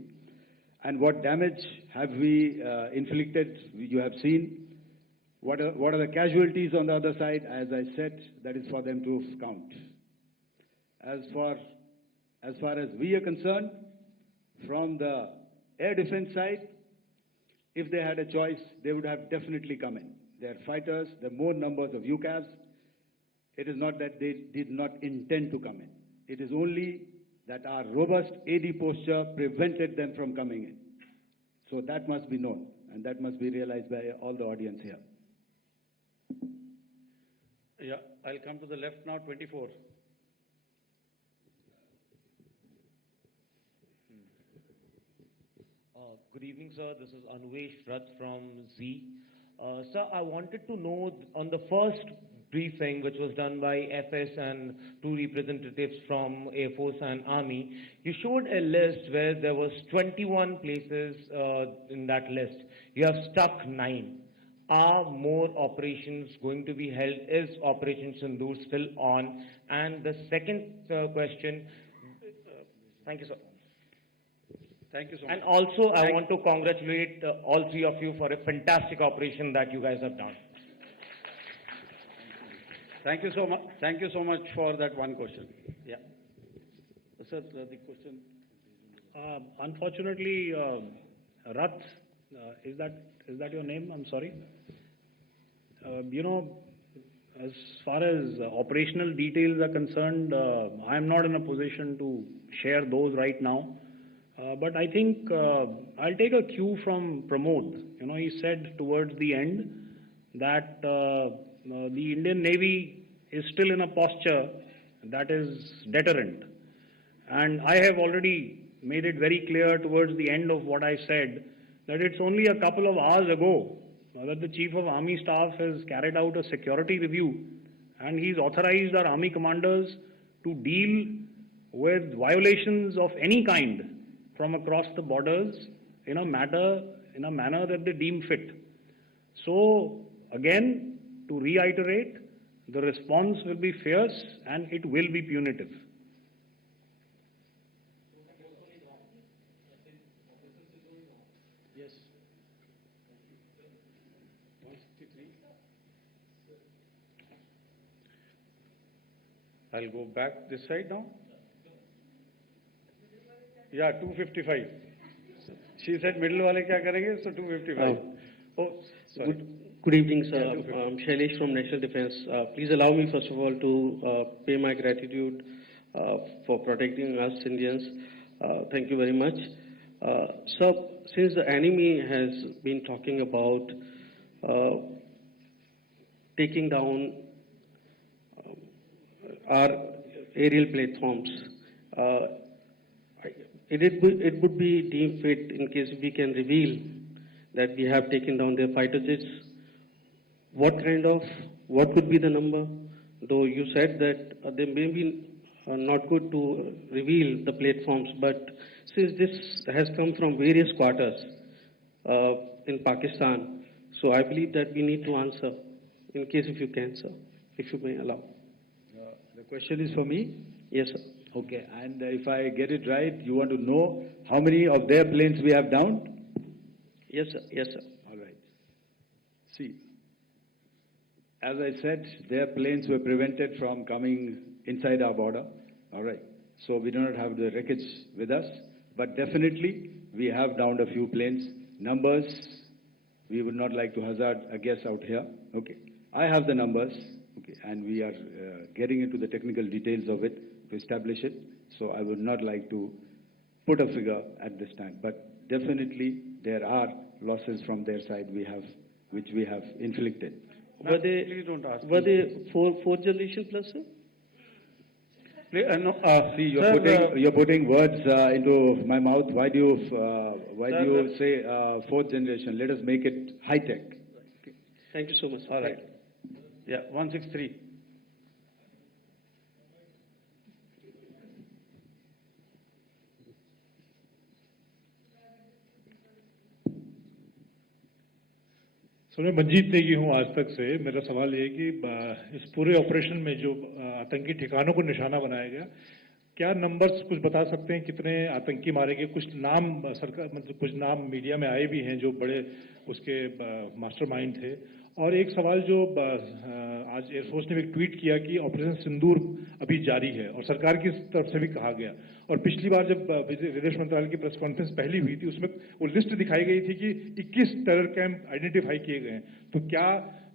And what damage have we inflicted? You have seen. What are the casualties on the other side? As I said, that is for them to count. As far as we are concerned, from the air defense side, if they had a choice, they would have definitely come in. They are fighters, there are more numbers of UCAVs. It is not that they did not intend to come in. It is only that our robust AD posture prevented them from coming in. So that must be known, and that must be realized by all the audience here. Yeah, I'll come to the left now, 24. Good evening, sir. This is Anvesh Rath from Z. Sir, I wanted to know on the first briefing, which was done by FS and two representatives from Air Force and Army, you showed a list where there was 21 places in that list. You have stuck 9. Are more operations going to be held? Is Operation Sindoor still on? And the second question, thank you, sir. Thank you so much. And also, I want to congratulate all three of you for a fantastic operation that you guys have done. Thank you so much. Thank you so much for that one question. Yeah. Sir, the question. Unfortunately, Rath, is that your name? I'm sorry. As far as operational details are concerned, I am not in a position to share those right now. But I think I'll take a cue from Pramod. He said towards the end that the Indian Navy is still in a posture that is deterrent. And I have already made it very clear towards the end of what I said that it's only a couple of hours ago that the Chief of Army Staff has carried out a security review, and he's authorized our Army commanders to deal with violations of any kind from across the borders in a manner that they deem fit. So, again, to reiterate, the response will be fierce and it will be punitive. Yes. 163. I'll go back this side now. Yeah, 255. She said middle wale kya karenge, so 255. Oh, sorry. Good evening, sir. I'm Shailesh from National Defense. Please allow me, first of all, to pay my gratitude for protecting us Indians. Thank you very much. Sir, since the enemy has been talking about taking down our aerial platforms, it would be deemed fit in case we can reveal that we have taken down their fighter jets. What could be the number? Though you said that they may be not good to reveal the platforms, but since this has come from various quarters in Pakistan, so I believe that we need to answer, in case if you can, sir, if you may allow. The question is for me? Yes, sir. Okay, and if I get it right, you want to know how many of their planes we have downed? Yes, sir. Yes, sir. All right. See, as I said, their planes were prevented from coming inside our border. All right. So we do not have the wreckage with us, but definitely we have downed a few planes. Numbers, we would not like to hazard a guess out here. Okay. I have the numbers, okay, and we are getting into the technical details of it to establish it. So I would not like to put a figure at this time, but definitely there are losses from their side which we have inflicted. Were they, please don't ask. Were they fourth generation plus, sir? No, See, you're putting words into my mouth. Why do you say fourth generation? Let us make it high tech. Okay. Thank you so much. All right. Yeah, 163. Sir मैं मंजीत नेगी हूँ आज तक से। मेरा सवाल ये है कि इस पूरे ऑपरेशन में जो आतंकी ठिकानों को निशाना बनाया गया, क्या नंबर्स कुछ बता सकते हैं कितने आतंकी मारे गए? कुछ नाम सरकार मतलब कुछ नाम मीडिया में आए भी हैं जो बड़े उसके मास्टरमाइंड थे। और एक सवाल जो आज एयरफोर्स ने भी ट्वीट किया कि ऑपरेशन सिंदूर अभी जारी है और सरकार की तरफ से भी कहा गया। और पिछली बार जब विदेश मंत्रालय की प्रेस कॉन्फ्रेंस पहली हुई थी उसमें वो लिस्ट दिखाई गई थी कि 21 टेरर कैंप आइडेंटिफाई किए गए हैं। तो क्या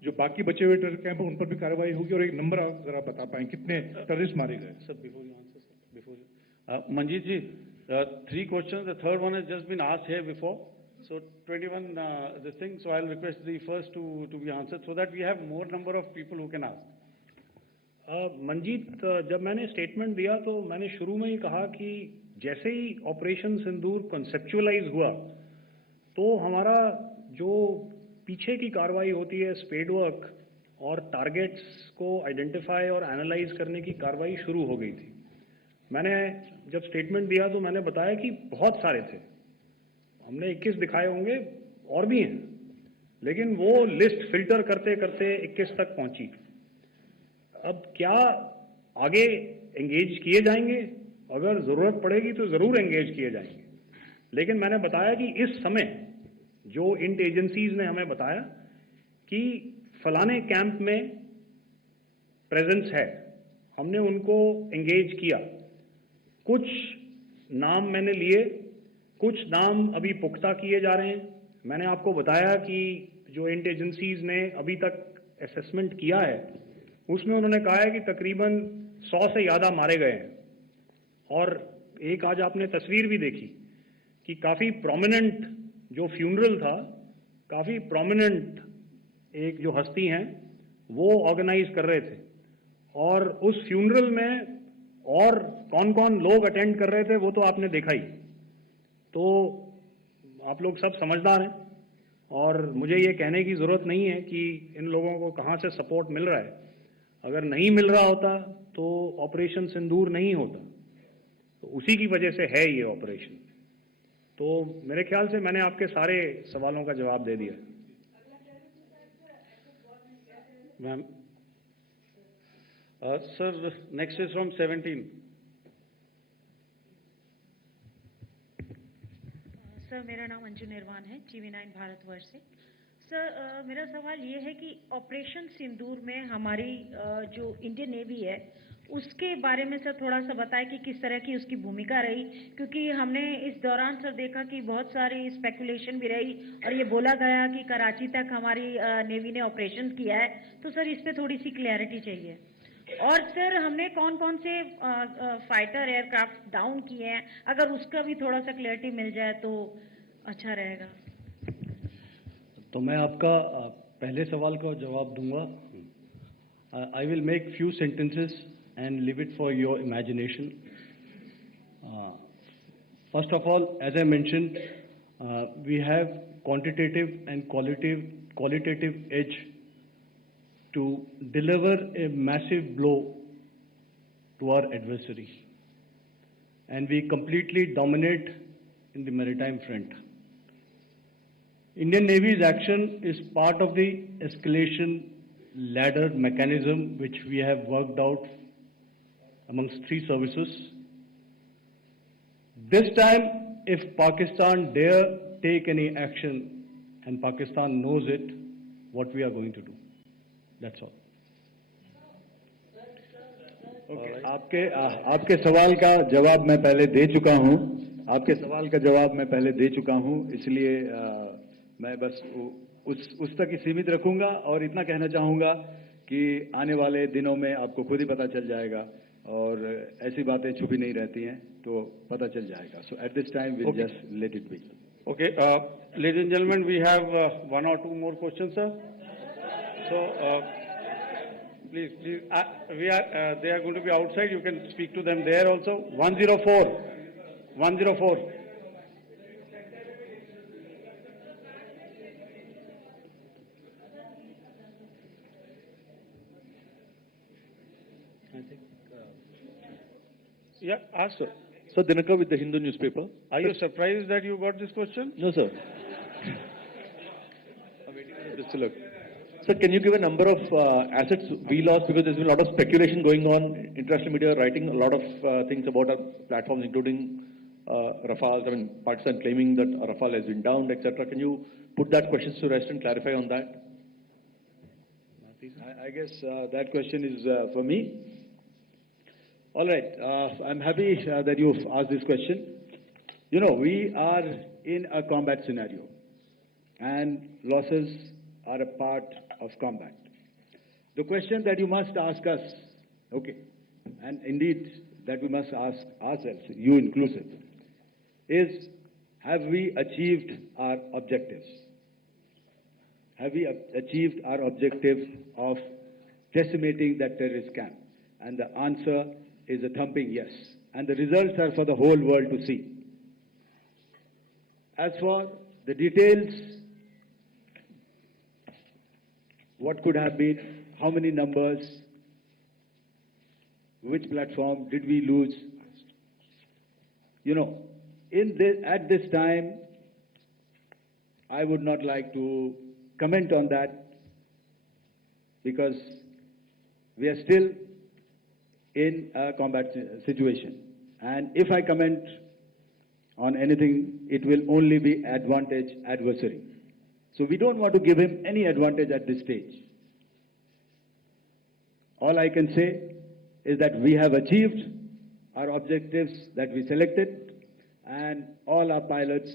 जो बाकी बचे हुए टेरर कैंप हैं उन पर भी कार्रवाई होगी? और एक नंबर आप जरा बता पाएं कितने टेररिस्ट मारे गए? Sir, before you answer, sir, before you. Manjeet ji, three questions. The third one has just been asked here before. So 21, this thing. So I'll request the first to be answered so that we have more number of people who can ask. Manjeet, जब मैंने statement दिया तो मैंने शुरू में ही कहा कि जैसे ही ऑपरेशन सिंदूर कॉन्सेप्चुअलाइज हुआ तो हमारा जो पीछे की कार्रवाई होती है स्पेड वर्क और टारगेट्स को आइडेंटिफाई और एनालाइज करने की कार्रवाई शुरू हो गई थी। मैंने जब स्टेटमेंट दिया तो मैंने बताया कि बहुत सारे थे, हमने 21 दिखाए होंगे और भी हैं, लेकिन वो लिस्ट फिल्टर करते करते 21 तक पहुंची। अब क्या आगे एंगेज किए जाएंगे? अगर जरूरत पड़ेगी तो जरूर एंगेज किए जाएंगे, लेकिन मैंने बताया कि इस समय जो इंट एजेंसीज ने हमें बताया कि फलाने कैंप में प्रेजेंस है, हमने उनको एंगेज किया। कुछ नाम मैंने लिए, कुछ नाम अभी पुख्ता किए जा रहे हैं। मैंने आपको बताया कि जो इंट एजेंसीज ने अभी तक असेसमेंट किया है उसमें उन्होंने कहा है कि तकरीबन 100 से ज़्यादा मारे गए हैं। और एक आज आपने तस्वीर भी देखी कि काफ़ी प्रोमिनेंट जो फ्यूनरल था, काफ़ी प्रोमिनेंट एक जो हस्ती हैं वो ऑर्गेनाइज कर रहे थे और उस फ्यूनरल में और कौन कौन लोग अटेंड कर रहे थे वो तो आपने देखा ही। तो आप लोग सब समझदार हैं और मुझे ये कहने की ज़रूरत नहीं है कि इन लोगों को कहाँ से सपोर्ट मिल रहा है। अगर नहीं मिल रहा होता तो ऑपरेशन सिंदूर नहीं होता, तो उसी की वजह से है ये ऑपरेशन। तो मेरे ख्याल से मैंने आपके सारे सवालों का जवाब दे दिया। Ma'am. Sir, next is from 17. Sir, मेरा नाम अंजू निर्वाण है, TV9 भारतवर्ष से। सर, मेरा सवाल ये है कि ऑपरेशन सिंदूर में हमारी जो इंडियन नेवी है उसके बारे में सर थोड़ा सा बताएं कि किस तरह की उसकी भूमिका रही, क्योंकि हमने इस दौरान सर देखा कि बहुत सारी स्पेकुलेशन भी रही और ये बोला गया कि कराची तक हमारी नेवी ने ऑपरेशन किया है। तो सर इस पे थोड़ी सी क्लैरिटी चाहिए। और सर हमने कौन कौन से फाइटर एयरक्राफ्ट डाउन किए हैं, अगर उसका भी थोड़ा सा क्लैरिटी मिल जाए तो अच्छा रहेगा। तो मैं आपका पहले सवाल का जवाब दूंगा। I will make few sentences and leave it for your imagination. First of all, as I mentioned, we have quantitative and qualitative edge to deliver a massive blow to our adversary, and we completely dominate in the maritime front. Indian Navy's action is part of the escalation ladder mechanism which we have worked out amongst three services. This time, if Pakistan dare take any action, and Pakistan knows it, what we are going to do. That's all. आपके सवाल का जवाब मैं पहले दे चुका हूं। आपके सवाल का जवाब मैं पहले दे चुका हूं, इसलिए मैं बस उस तक ही सीमित रखूंगा और इतना कहना चाहूंगा कि आने वाले दिनों में आपको खुद ही पता चल जाएगा और ऐसी बातें छुपी नहीं रहती हैं, तो पता चल जाएगा। So at this time we'll just let it be. Okay, ladies and gentlemen, we have one or two more questions, sir. So, please, they are going to be outside. You can speak to them there also. 104. Yeah, ask sir. Sir, Dinakar with the Hindu newspaper. Are you surprised that you got this question? No, sir. Just a look. Sir, can you give a number of assets we lost, because there's been a lot of speculation going on, international media writing a lot of things about our platforms, including Rafale. I mean, Pakistan claiming that Rafale has been downed, etc. Can you put that question to rest and clarify on that? I guess that question is for me. All right, I'm happy that you've asked this question. You know, we are in a combat scenario, and losses are a part of combat. The question that you must ask us, okay, and indeed that we must ask ourselves, you inclusive, is have we achieved our objectives? Have we achieved our objective of decimating that terrorist camp? And the answer is a thumping yes. And the results are for the whole world to see. As for the details, what could have been, how many numbers, which platform did we lose? You know, at this time, I would not like to comment on that, because we are still in a combat situation. And if I comment on anything, it will only be advantage adversary. So we don't want to give him any advantage at this stage. All I can say is that we have achieved our objectives that we selected, and all our pilots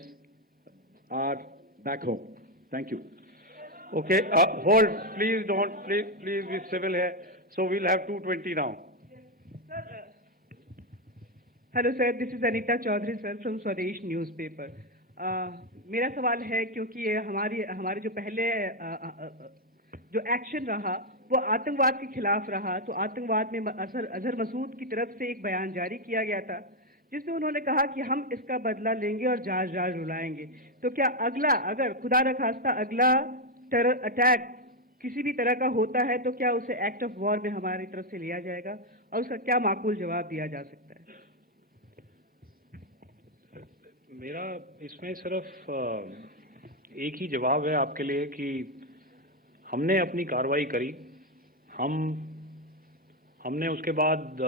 are back home. Thank you. Okay, hold, please don't, please be civil here. So we'll have 220 now. Hello sir, this is Anita Chaudhary sir from Swadesh newspaper. मेरा सवाल है, क्योंकि ये हमारे जो पहले जो action रहा वो आतंकवाद के खिलाफ रहा, तो आतंकवाद में अजहर मसूद की तरफ से एक बयान जारी किया गया था जिसमें उन्होंने कहा कि हम इसका बदला लेंगे और जाज जाज रुलाएंगे। तो क्या अगला, अगर खुदा न खास्ता अगला टेरर अटैक किसी भी तरह का होता है, तो क्या उसे एक्ट ऑफ वॉर में हमारी तरफ से लिया जाएगा और उसका क्या माकूल जवाब दिया जा सकता है? मेरा इसमें सिर्फ एक ही जवाब है आपके लिए कि हमने अपनी कार्रवाई करी। हमने उसके बाद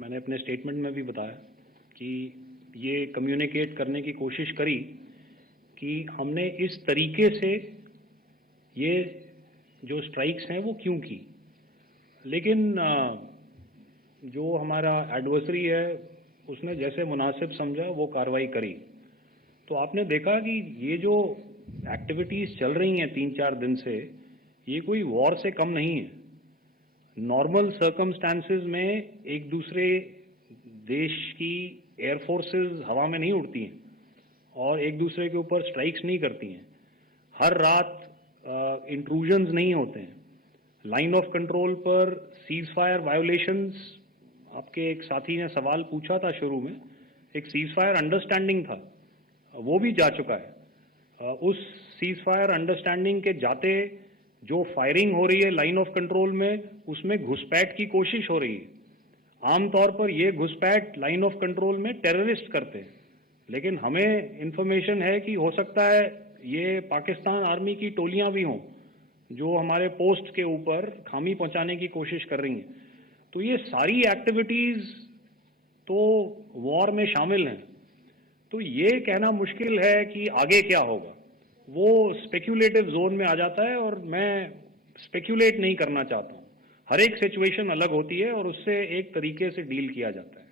मैंने अपने स्टेटमेंट में भी बताया कि ये कम्युनिकेट करने की कोशिश करी कि हमने इस तरीके से ये जो स्ट्राइक्स हैं वो क्यों की। लेकिन जो हमारा एडवर्सरी है उसने जैसे मुनासिब समझा वो कार्रवाई करी। तो आपने देखा कि ये जो एक्टिविटीज़ चल रही हैं 3-4 दिन से, ये कोई वॉर से कम नहीं है। नॉर्मल सर्कमस्टांसेस में एक दूसरे देश की एयरफोर्सेस हवा में नहीं उड़ती हैं और एक दूसरे के ऊपर स्ट्राइक्स नहीं करती हैं। हर रात इंट्रूजन्स नहीं होते हैं। लाइन ऑफ कंट्रोल पर सीज फायर वायोलेशंस, आपके एक साथी ने सवाल पूछा था शुरू में, एक सीज फायर अंडरस्टैंडिंग था, वो भी जा चुका है। उस सीज फायर अंडरस्टैंडिंग के जाते जो फायरिंग हो रही है लाइन ऑफ कंट्रोल में, उसमें घुसपैठ की कोशिश हो रही है। आमतौर पर ये घुसपैठ लाइन ऑफ कंट्रोल में टेररिस्ट करते हैं, लेकिन हमें इंफॉर्मेशन है कि हो सकता है ये पाकिस्तान आर्मी की टोलियां भी हों जो हमारे पोस्ट के ऊपर खामी पहुंचाने की कोशिश कर रही हैं। तो ये सारी एक्टिविटीज़ तो वॉर में शामिल हैं। तो ये कहना मुश्किल है कि आगे क्या होगा, वो स्पेक्यूलेटिव जोन में आ जाता है और मैं स्पेक्यूलेट नहीं करना चाहता हूँ। हर एक सिचुएशन अलग होती है और उससे एक तरीके से डील किया जाता है।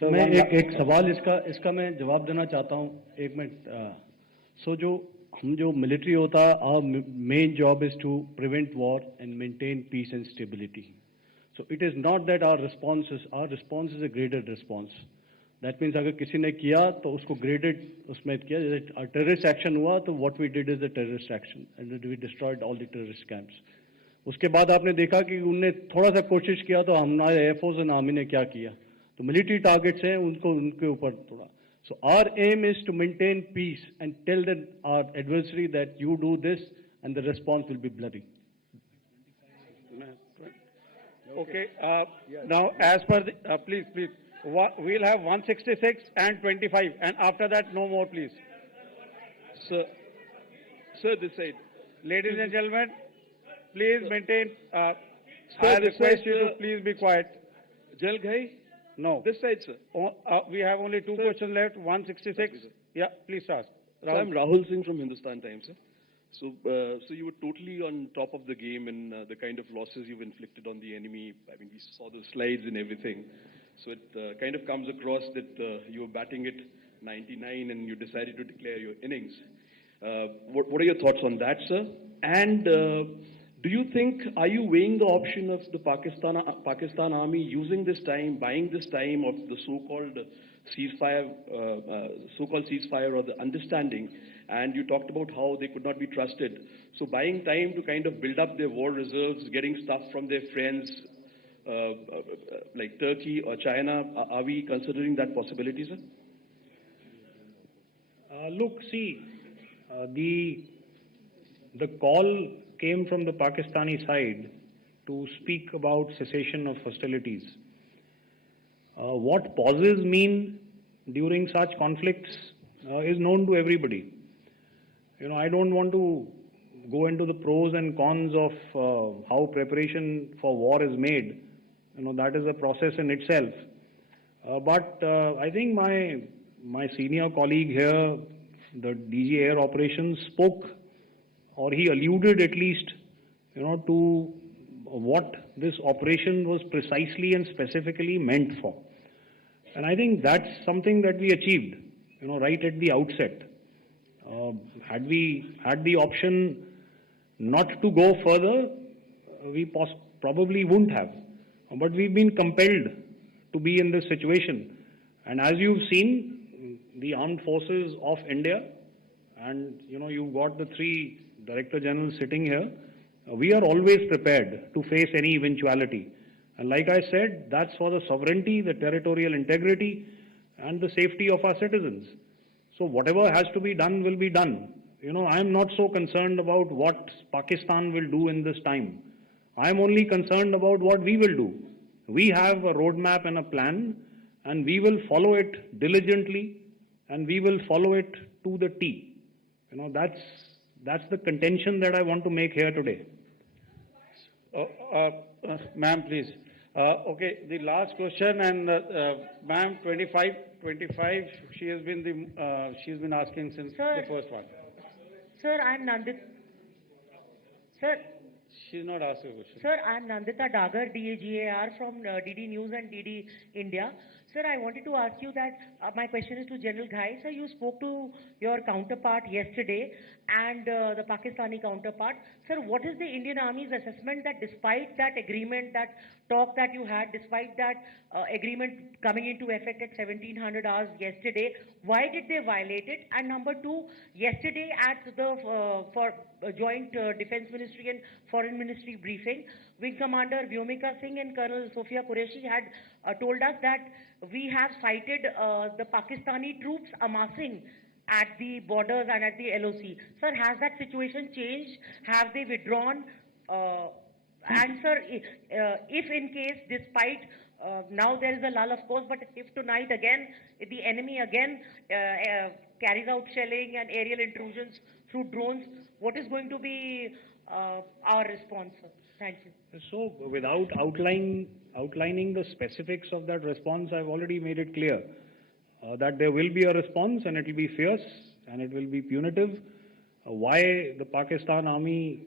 सर, मैं एक सवाल इसका मैं जवाब देना चाहता हूँ, 1 मिनट। जो मिलिट्री होता है, our main job is to prevent war and maintain peace and stability. So it is not that our response is a graded response. That means अगर किसी ने किया तो उसको graded उसमें किया, जैसे terrorist action हुआ तो what we did is a terrorist action and we destroyed all the terrorist camps. उसके बाद आपने देखा कि उनने थोड़ा सा कोशिश किया तो हमारे एयरफोर्स एंड आर्मी ने क्या किया, तो मिलिट्री टारगेट्स हैं उनके ऊपर थोड़ा। So our aim is to maintain peace and tell our adversary that you do this and the response will be bloody. Okay, now as per the, please, we'll have 166 and 25, and after that no more, please. Sir, this side. Ladies and gentlemen, please maintain, I this request side, you to sir. please be quiet. Jal Ghai? No. This side, sir. We have only two Sir. questions left, 166. Yeah, please ask. So I'm Rahul Singh from Hindustan Times, sir. So you were totally on top of the game in the kind of losses you've inflicted on the enemy. I mean, we saw the slides and everything. So it kind of comes across that you were batting it 99 and you decided to declare your innings. What are your thoughts on that, sir? And do you think, are you weighing the option of the Pakistan army using this time, buying this time of the so-called ceasefire or the understanding? And you talked about how they could not be trusted. So buying time to kind of build up their war reserves, getting stuff from their friends like Turkey or China, are we considering that possibility, sir? Look, see, the call came from the Pakistani side to speak about cessation of hostilities. What pauses mean during such conflicts is known to everybody. You know, I don't want to go into the pros and cons of how preparation for war is made. You know, that is a process in itself. But I think my senior colleague here, the DG Air Operations, spoke, or he alluded at least, you know, to what this operation was precisely and specifically meant for. And I think that's something that we achieved, you know, right at the outset. Had we had the option not to go further, we probably wouldn't have. But we've been compelled to be in this situation. And as you've seen, the armed forces of India, and you know, you've got the three Director Generals sitting here, we are always prepared to face any eventuality. And like I said, that's for the sovereignty, the territorial integrity, and the safety of our citizens. So whatever has to be done will be done. You know, I'm not so concerned about what Pakistan will do in this time. I'm only concerned about what we will do. We have a roadmap and a plan, and we will follow it diligently, and we will follow it to the T. You know, that's the contention that I want to make here today. Ma'am, please. Okay, the last question, and ma'am, 25, she has been asking since Sir. the first one. Sir, I'm Nandita. Sir, She's not asking a question. Sir, I'm Nandita Dagar, DAGAR from DD News and DD India. Sir, I wanted to ask you that my question is to General Ghai. Sir, you spoke to your counterpart yesterday and the Pakistani counterpart. Sir, what is the Indian Army's assessment that despite that agreement, that talk that you had, despite that agreement coming into effect at 1700 hours yesterday, why did they violate it? And number two, yesterday at the joint Defense Ministry and Foreign Ministry briefing, Wing Commander Vyomika Singh and Colonel Sophia Qureshi had told us that we have cited the Pakistani troops amassing at the borders and at the LOC. Sir, has that situation changed? Have they withdrawn? And sir, if in case, despite now there is a lull, of course, but if tonight again, if the enemy again carries out shelling and aerial intrusions through drones, what is going to be our response, sir? Thank you. So, without outlining the specifics of that response, I've already made it clear that there will be a response, and it will be fierce and it will be punitive. Why the Pakistan Army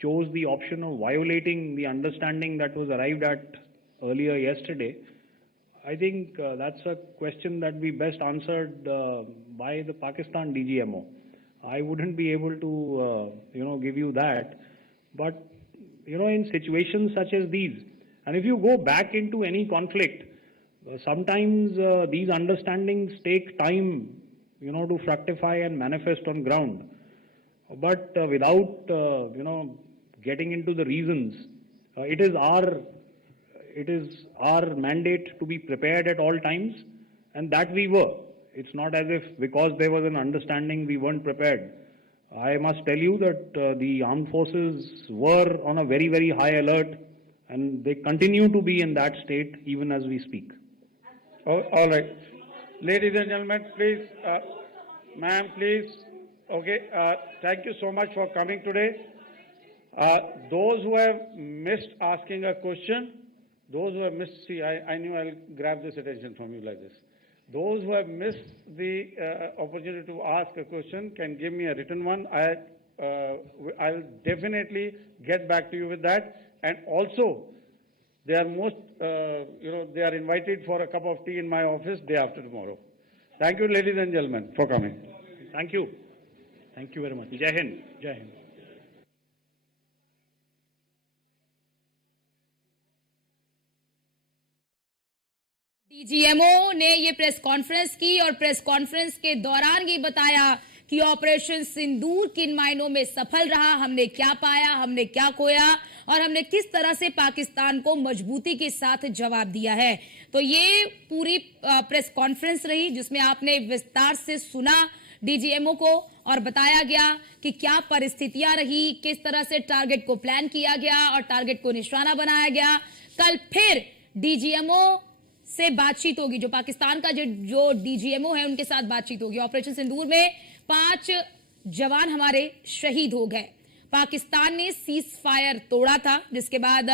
chose the option of violating the understanding that was arrived at earlier yesterday, I think that's a question that we best answered by the Pakistan DGMO. I wouldn't be able to, give you that. But, in situations such as these, and if you go back into any conflict, sometimes these understandings take time, to fructify and manifest on ground. But without, getting into the reasons, it is our mandate to be prepared at all times, and that we were. It's not as if because there was an understanding we weren't prepared. I must tell you that the armed forces were on a very, very high alert, and they continue to be in that state even as we speak. Oh, all right. Ladies and gentlemen, please, ma'am, please, Okay, thank you so much for coming today. Those who have missed asking a question, those who have missed, see, I knew I'll grab this attention from you like this. Those who have missed the opportunity to ask a question can give me a written one. I'll definitely get back to you with that. And also, they are they are invited for a cup of tea in my office day after tomorrow. Thank you, ladies and gentlemen, for coming. Thank you. Thank you very much. Jai Hind. Jai Hind. DGMO ने ये press conference की और press conference के दौरान ये बताया कि operation सिंदूर किन मायनों में सफल रहा, हमने क्या पाया, हमने क्या खोया और हमने किस तरह से पाकिस्तान को मजबूती के साथ जवाब दिया है। तो ये पूरी प्रेस कॉन्फ्रेंस रही जिसमें आपने विस्तार से सुना डीजीएमओ को और बताया गया कि क्या परिस्थितियां रही, किस तरह से टारगेट को प्लान किया गया और टारगेट को निशाना बनाया गया। कल फिर डीजीएमओ से बातचीत होगी, जो पाकिस्तान का जो डीजीएमओ है उनके साथ बातचीत होगी। ऑपरेशन सिंदूर में 5 जवान हमारे शहीद हो गए। पाकिस्तान ने सीज फायर तोड़ा था, जिसके बाद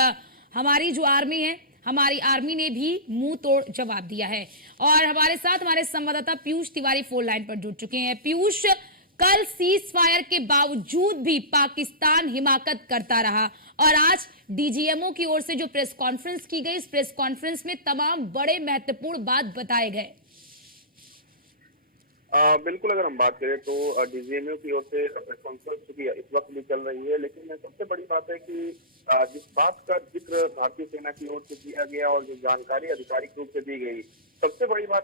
हमारी जो आर्मी है, हमारी आर्मी ने भी मुंह तोड़ जवाब दिया है। और हमारे साथ हमारे संवाददाता पीयूष तिवारी फोन लाइन पर जुड़ चुके हैं। पीयूष, कल सीज फायर के बावजूद भी पाकिस्तान हिमाकत करता रहा और आज डीजीएमओ की ओर से जो प्रेस कॉन्फ्रेंस की गई, इस प्रेस कॉन्फ्रेंस में तमाम बड़े महत्वपूर्ण बात बताए गए। बिल्कुल, अगर हम बात करें तो डीजीएमओ की ओर से प्रेस कॉन्फ्रेंस चूंकि इस वक्त भी चल रही है, लेकिन सबसे बड़ी बात है कि जिस बात का जिक्र भारतीय सेना की ओर से किया गया और जो जानकारी आधिकारिक रूप से दी गई, सबसे बड़ी बात है